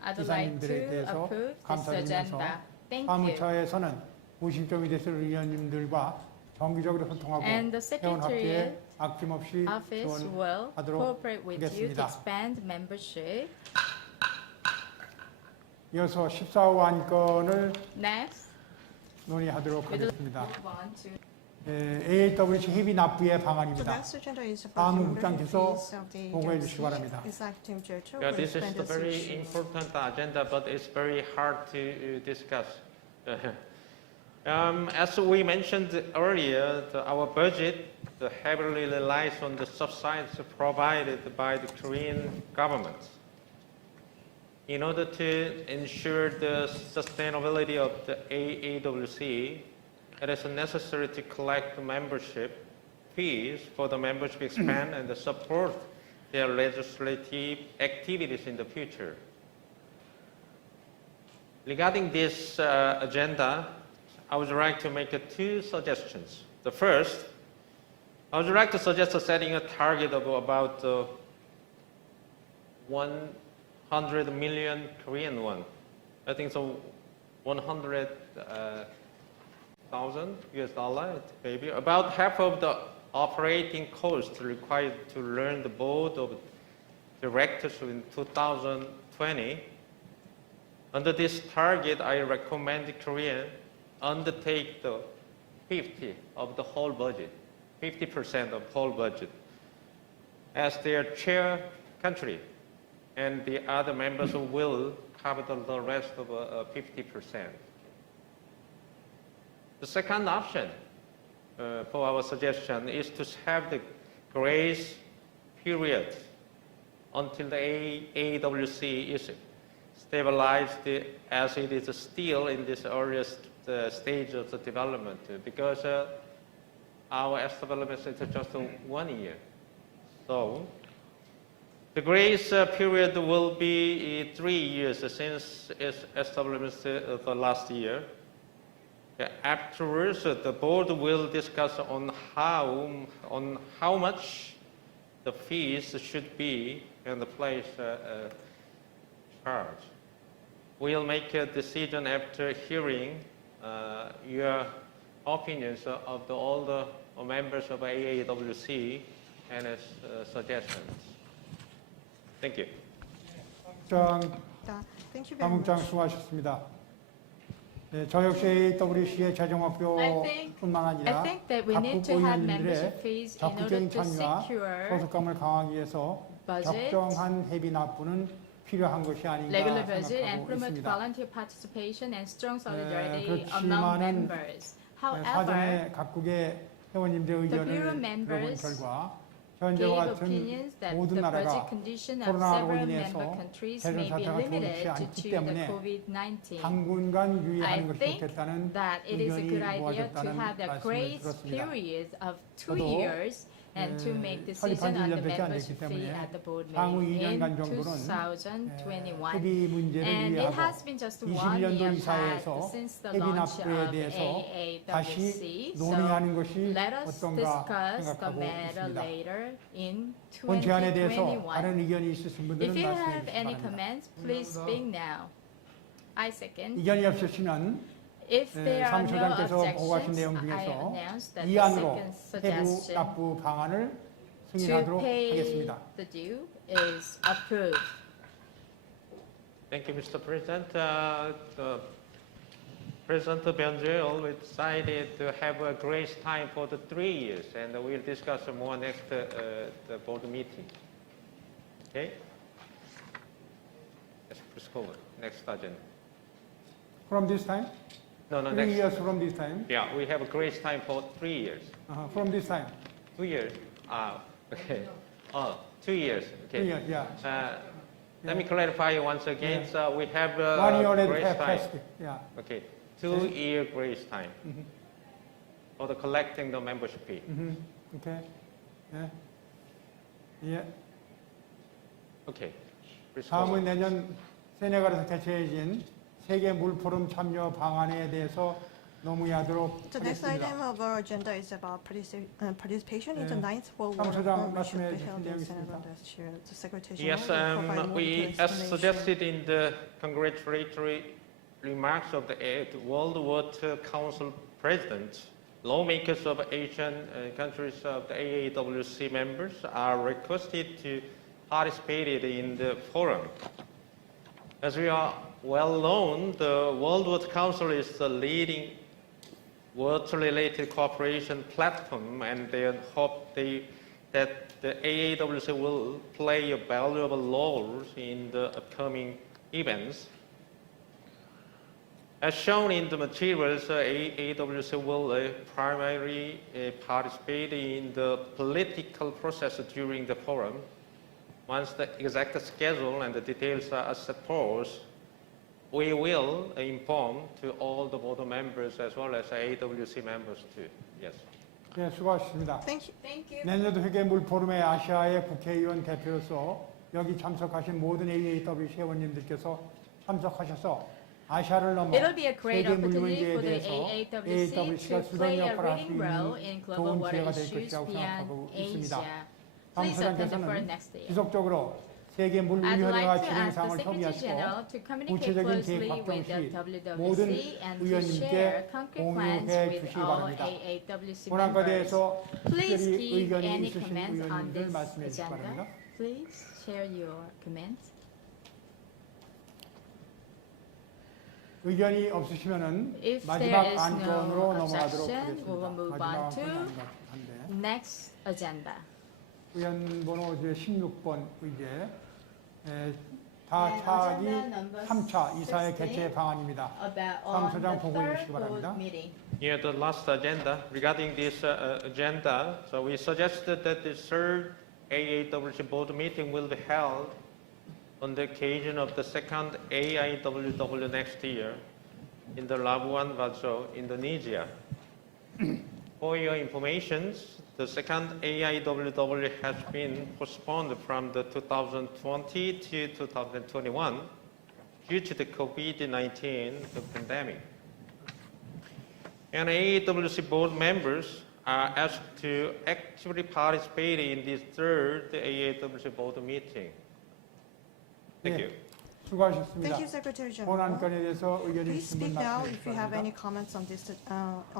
I'd like 이사님들에 to 대해서 approve this 감사드리면서 agenda. Thank you. 사무처에서는 무심점이 됐을 의원님들과 정기적으로 소통하고 And the 회원 확대에 Secretariat 아낌없이 Office will 지원하도록 cooperate with you to 하겠습니다. expand membership. 이어서 14호 안건을 Next, 논의하도록 we will 하겠습니다. move on to AAWC 협의 납부의 The 방안입니다. next agenda is about 다음 the 국장께서 fees of the 보고해 주시기 바랍니다. Executive Director Yeah, will this is explain a this very issue. important agenda, but it's very hard to discuss. As we mentioned earlier, our budget heavily relies on the subsidies provided by the Korean government. In order to ensure the sustainability of the AAWC, it is necessary to collect membership fees for the members to expand and support their legislative activities in the future. Regarding this agenda, I would like to make two suggestions. The first, I would like to suggest setting a target of about 100 million Korean won. I think so 100,000 US dollar, maybe. About half of the operating costs required to learn the board of directors in 2020. Under this target, I recommend Korea undertake the 50% of the whole budget as their chair country, and the other members will cover the rest of 50%. The second option for our suggestion is to have the grace period until the AAWC is stabilized as it is still in this earliest stage of the development, because our establishment is just 1 year. So the grace period will be 3 years since its establishment the last year. Afterwards, the board will discuss on how much the fees should be and the place charge. We'll make a decision after hearing your opinions of all the members of AAWC and its suggestions. Thank you. Thank you very 사무장 much. 수고하셨습니다. 네, 저 역시 AWC의 재정目标뿐만 I 아니라 think that we 각 need to have membership 국고위원님들의 fees in order 적극적인 to 참여와 secure 소속감을 강화하기 위해서 budget, 적정한 회비 납부는 필요한 것이 아닌가 regular budget, and 생각하고 promote 있습니다. volunteer participation and strong solidarity among 그렇지만은 members. However, 사전에 각국의 회원님들의 the Bureau 의견을 들어본 members 결과 gave 현재와 같은 opinions that 모든 the budget 나라가 condition of 코로나로 several 인해서 member countries 재정 may be 사태가 좋지 limited 않기 due to the 때문에 COVID-19. 당분간 I 유의하는 것이 think 좋겠다는 that it is a 의견이 good idea to 모아졌다는 have a 말씀을 grace 들었습니다. period of 2 저도, years and to make decision 설립한 지 on 1년 the 밖에 안 membership 됐기 fee 때문에 at the board 향후 meeting 2년간 in 정도는 2021. 회비 문제를 And it 위하고 has been just 1 21년도 year 이사회에서 past since the 회비 launch 납부에 of 대해서 AAWC. 다시 So 논의하는 것이 let us 어떤가 discuss the 생각하고 matter 있습니다. later in 본 제안에 대해서 2021. 다른 의견이 있으신 If 분들은 you 말씀해 have 주시기 any 바랍니다. comments, please speak now. I second. 의견이 없으시면 If there are no 사무처장께서 보고하신 objections, 내용 I 중에서 announce that 이 the 안으로 second 세부 suggestion 납부 방안을 to 승인하도록 pay 하겠습니다. the due is approved. Thank you, Mr. President. The President Benjol decided to have a grace time for the 3 years, and we'll discuss more next the board meeting. Okay? Yes, please go on. Next agenda. From this time? No, 3 next. years from this time? Yeah, we have a grace time for 3 years. From this time? 2 years. Okay. Oh, 2 years. Okay. 2 years, yeah. Let me clarify once again. Yeah. So we have 1 year already grace time. passed, yeah. Okay, 2-year grace time for the collecting the membership fee. Okay. Yeah. Yeah. Okay. Please go 다음은 on. 내년 세네갈에서 개최해진 세계 물포럼 참여 방안에 대해서 논의하도록 The next 하겠습니다. item of our agenda is about participation in the 네. 9th World War 사무처장 which 말씀해 will be 주실 held 내용이 in 있습니다. Senegal this year. The Secretary Yes, General will provide more we, detailed as explanation. suggested in the congratulatory remarks of the World Water Council President, lawmakers of Asian countries of the AAWC members are requested to participate in the forum. As we are well known, the World Water Council is the leading water-related cooperation platform, and they hope that the AAWC will play a valuable role in the upcoming events. As shown in the materials, AAWC will primarily participate in the political process during the forum. Once the exact schedule and the details are set forth, we will inform to all the board members as well as AAWC members too. Yes. 네, 수고하셨습니다. Thank you. 내년도 회계물 포럼의 아시아의 국회의원 대표로서 여기 참석하신 모든 AAWC 회원님들께서 참석하셔서 아시아를 넘어 It'll be a great 세계 opportunity 물류문제에 for the 대해서 AAWC AAWC가 to 수단 play a 역할을 할 수 leading role 있는 in global 좋은 water 기회가 될 issues 것이라고 beyond 생각하고 있습니다. Asia. 당 Please attend the forum 소장께서는 next year. 지속적으로 세계 I'd 물류위원회와 like to 진행 ask the 상황을 Secretary 협의하시고 General to communicate 구체적인 closely 계획 확정 with the 시 모든 WWC and to 의원님께 share concrete plans 공유해 with 주시기 all 바랍니다. AAWC 본안과 members. 대해서 Please 특별히 give 의견이 any 있으신 comments on 의원님들 this 말씀해 주시기 agenda. 바랍니다. Please share your comments. 의견이 없으시면은 If 마지막 there is 안건으로 no 넘어가도록 objection, we 하겠습니다. will move 마지막 on to 안건인데 next agenda. 의원 번호 이제 16번 의제 다차기 3차 이사회 개최 방안입니다. 당 소장 보고해 주시기 바랍니다. Yeah, the last agenda regarding this agenda. So we suggested that the third AAWC board meeting will be held on the occasion of the second AIWW next year in the Labuan Bajo, Indonesia. For your information, the second AIWW has been postponed from the 2020 to 2021 due to the COVID-19 pandemic. And AAWC board members are asked to actively participate in this third AAWC board meeting. Thank you. 수고하셨습니다. Thank you, Secretary 본 General. 안건에 대해서 의견이 Please 있으면 speak now 말씀해 if 주시기 you have any 바랍니다. comments on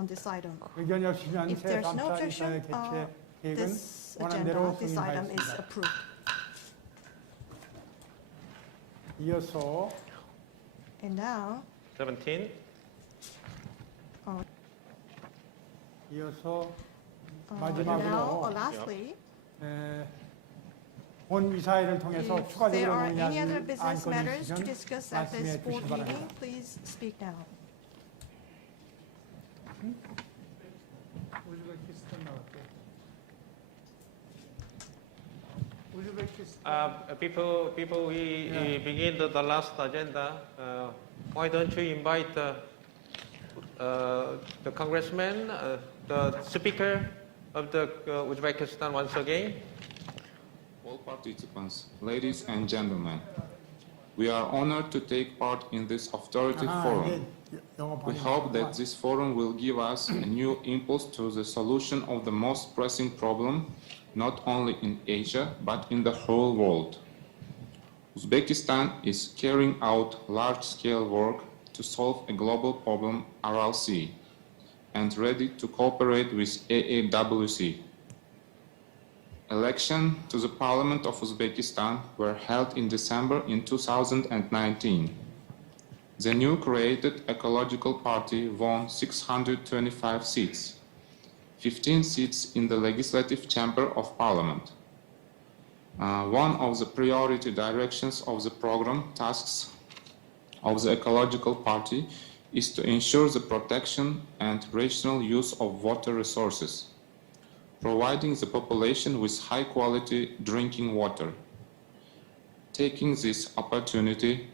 this item. 의견이 없으면 If 새 there's no 3차 objection, 이사회 개최 계획은 this 원안대로 agenda, this item is 승인하였습니다. approved. 이어서 And now, 17. 이어서 now, 마지막으로 lastly, 본 이사회를 통해서 if there 추가적으로 are any other 논의할 business 안건이 matters to 있으면 discuss at this 말씀해 board 주시기 meeting, 바랍니다. please speak now. Before we begin the last agenda, why don't you invite the congressman, the speaker of the Uzbekistan once again? All participants, ladies and gentlemen, we are honored to take part in this authoritative forum. We hope that this forum will give us a new impulse to the solution of the most pressing problem, not only in Asia, but in the whole world. Uzbekistan is carrying out large-scale work to solve a global problem, Aral Sea, and ready to cooperate with AAWC. Elections to the Parliament of Uzbekistan were held in December in 2019. The new created ecological party won 625 seats, 15 seats in the Legislative Chamber of Parliament. One of the priority directions of the program tasks of the ecological party is to ensure the protection and rational use of water resources, providing the population with high-quality drinking water. Taking this opportunity,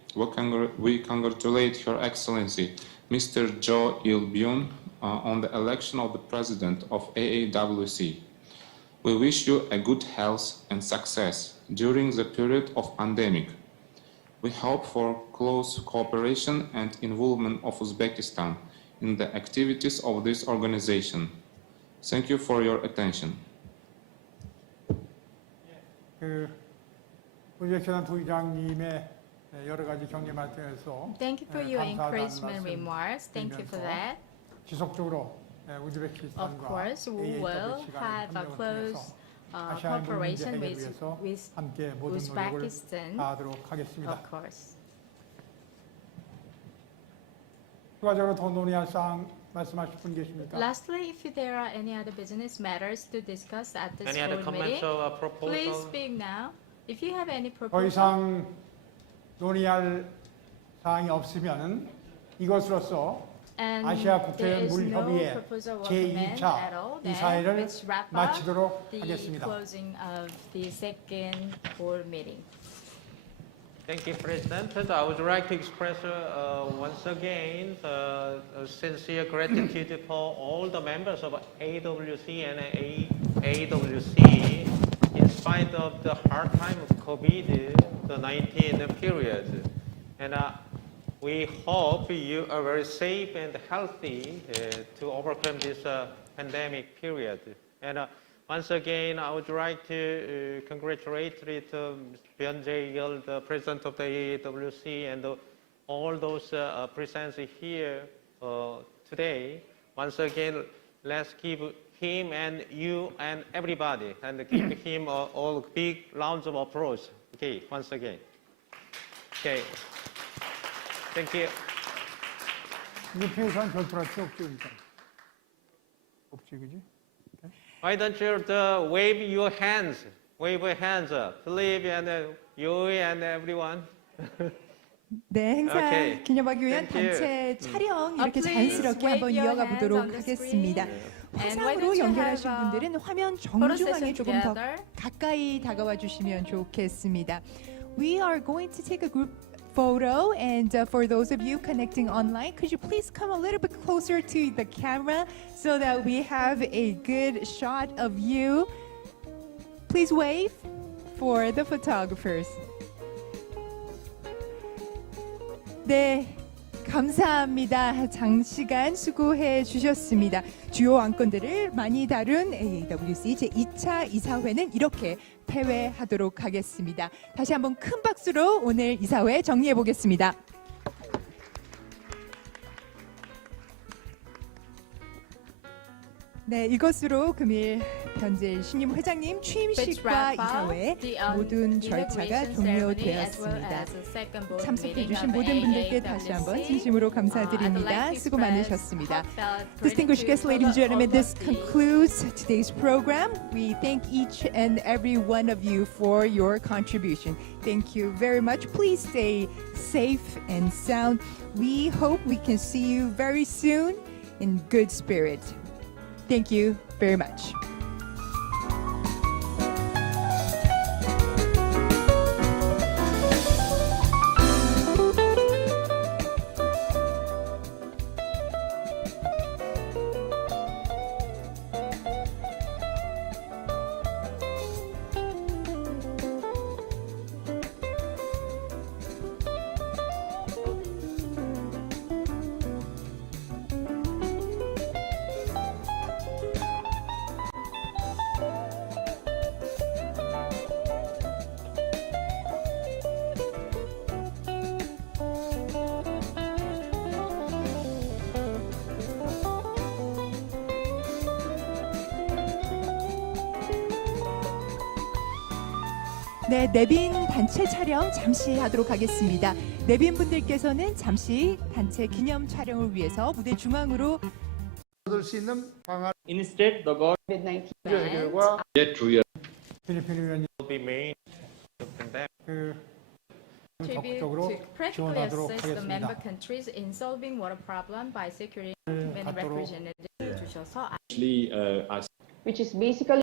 we congratulate Her Excellency, Mr. Jo Il-byun, on the election of the President of AAWC. We wish you a good health and success during the period of pandemic. We hope for close cooperation and involvement of Uzbekistan in the activities of this organization. Thank you for your attention. 우즈베키스탄 부의장님의 여러 가지 격려 말씀에서 Thank you for your 감사하다는 encouragement 말씀 remarks. Thank you for 드리면서 that. 지속적으로 Of 우즈베키스탄과 course, we will have a close cooperation with 함께 모든 노력을 Uzbekistan. 다하도록 하겠습니다. Of course. 추가적으로 더 논의할 사항 말씀하실 분 계십니까? Lastly, if there are any other business matters to discuss at this Any other board comments meeting, or please proposal? speak now. If you have any 더 proposal, 이상 논의할 사항이 없으면 이것으로써 and 아시아 there 국제연 is no 물협의회 proposal or comment 제2차 at all, then 이사회를 let's wrap up 마치도록 the 하겠습니다. closing of the second board meeting. Thank you, President. I would like to express once again a sincere gratitude for all the members of AAWC and AAWC in spite of the hard time of COVID-19 period. And we hope you are very safe and healthy to overcome this pandemic period. And once again, I would like to congratulate Byun Jae-gil, the president of the AAWC, and all those present here today. Once again, let's give him and you and everybody, and give him all big rounds of applause. Okay, once again. Okay. Thank you. 뉴페이선 별도로 없지, 없지, 그지? Why don't you wave your hands? Wave your hands up. Philip and you and everyone. 네, 행사 Okay. 기념하기 위한 Thank you. 단체 촬영 이렇게 Please 자연스럽게 wave 한번 your 이어가 hands 보도록 on the 하겠습니다. screen. And why 화상으로 don't you 연결하신 have a 분들은 화면 photo 정중앙에 session 조금 더 together? 가까이 다가와 주시면 좋겠습니다. We are going to take a group photo, and for those of you connecting online, could you please come a little bit closer to the camera so that we have a good shot of you? Please wave for the photographers. 네, 감사합니다. 장시간 수고해 주셨습니다. 주요 안건들을 많이 다룬 AAWC 제2차 이사회는 이렇게 폐회하도록 하겠습니다. 다시 한번 큰 박수로 오늘 이사회 정리해 보겠습니다. 네, 이것으로 금일 변재일 신임 회장님 취임식과 이사회 모든 절차가 종료되었습니다. 참석해주신 모든 분들께 다시 한번 진심으로 감사드립니다. 수고 많으셨습니다. Distinguished guests, ladies and gentlemen, this concludes today's program. We thank each and every one of you for your contribution. Thank you very much. Please stay safe and sound. We hope we can see you very soon in good spirit. Thank you very much. 네, 내빈 단체 촬영 잠시 하도록 하겠습니다. 내빈 분들께서는 잠시 단체 기념 촬영을 위해서 무대 중앙으로 얻을 수 있는 방안 Instead, the COVID-19 해결과 필리핀 의원님 Will be made the pandemic. Contribute 적극적으로 to practically 지원하도록 assist the member 하겠습니다. countries in solving water problem by securing many 갖도록 representatives 주셔서 Actually, which is basically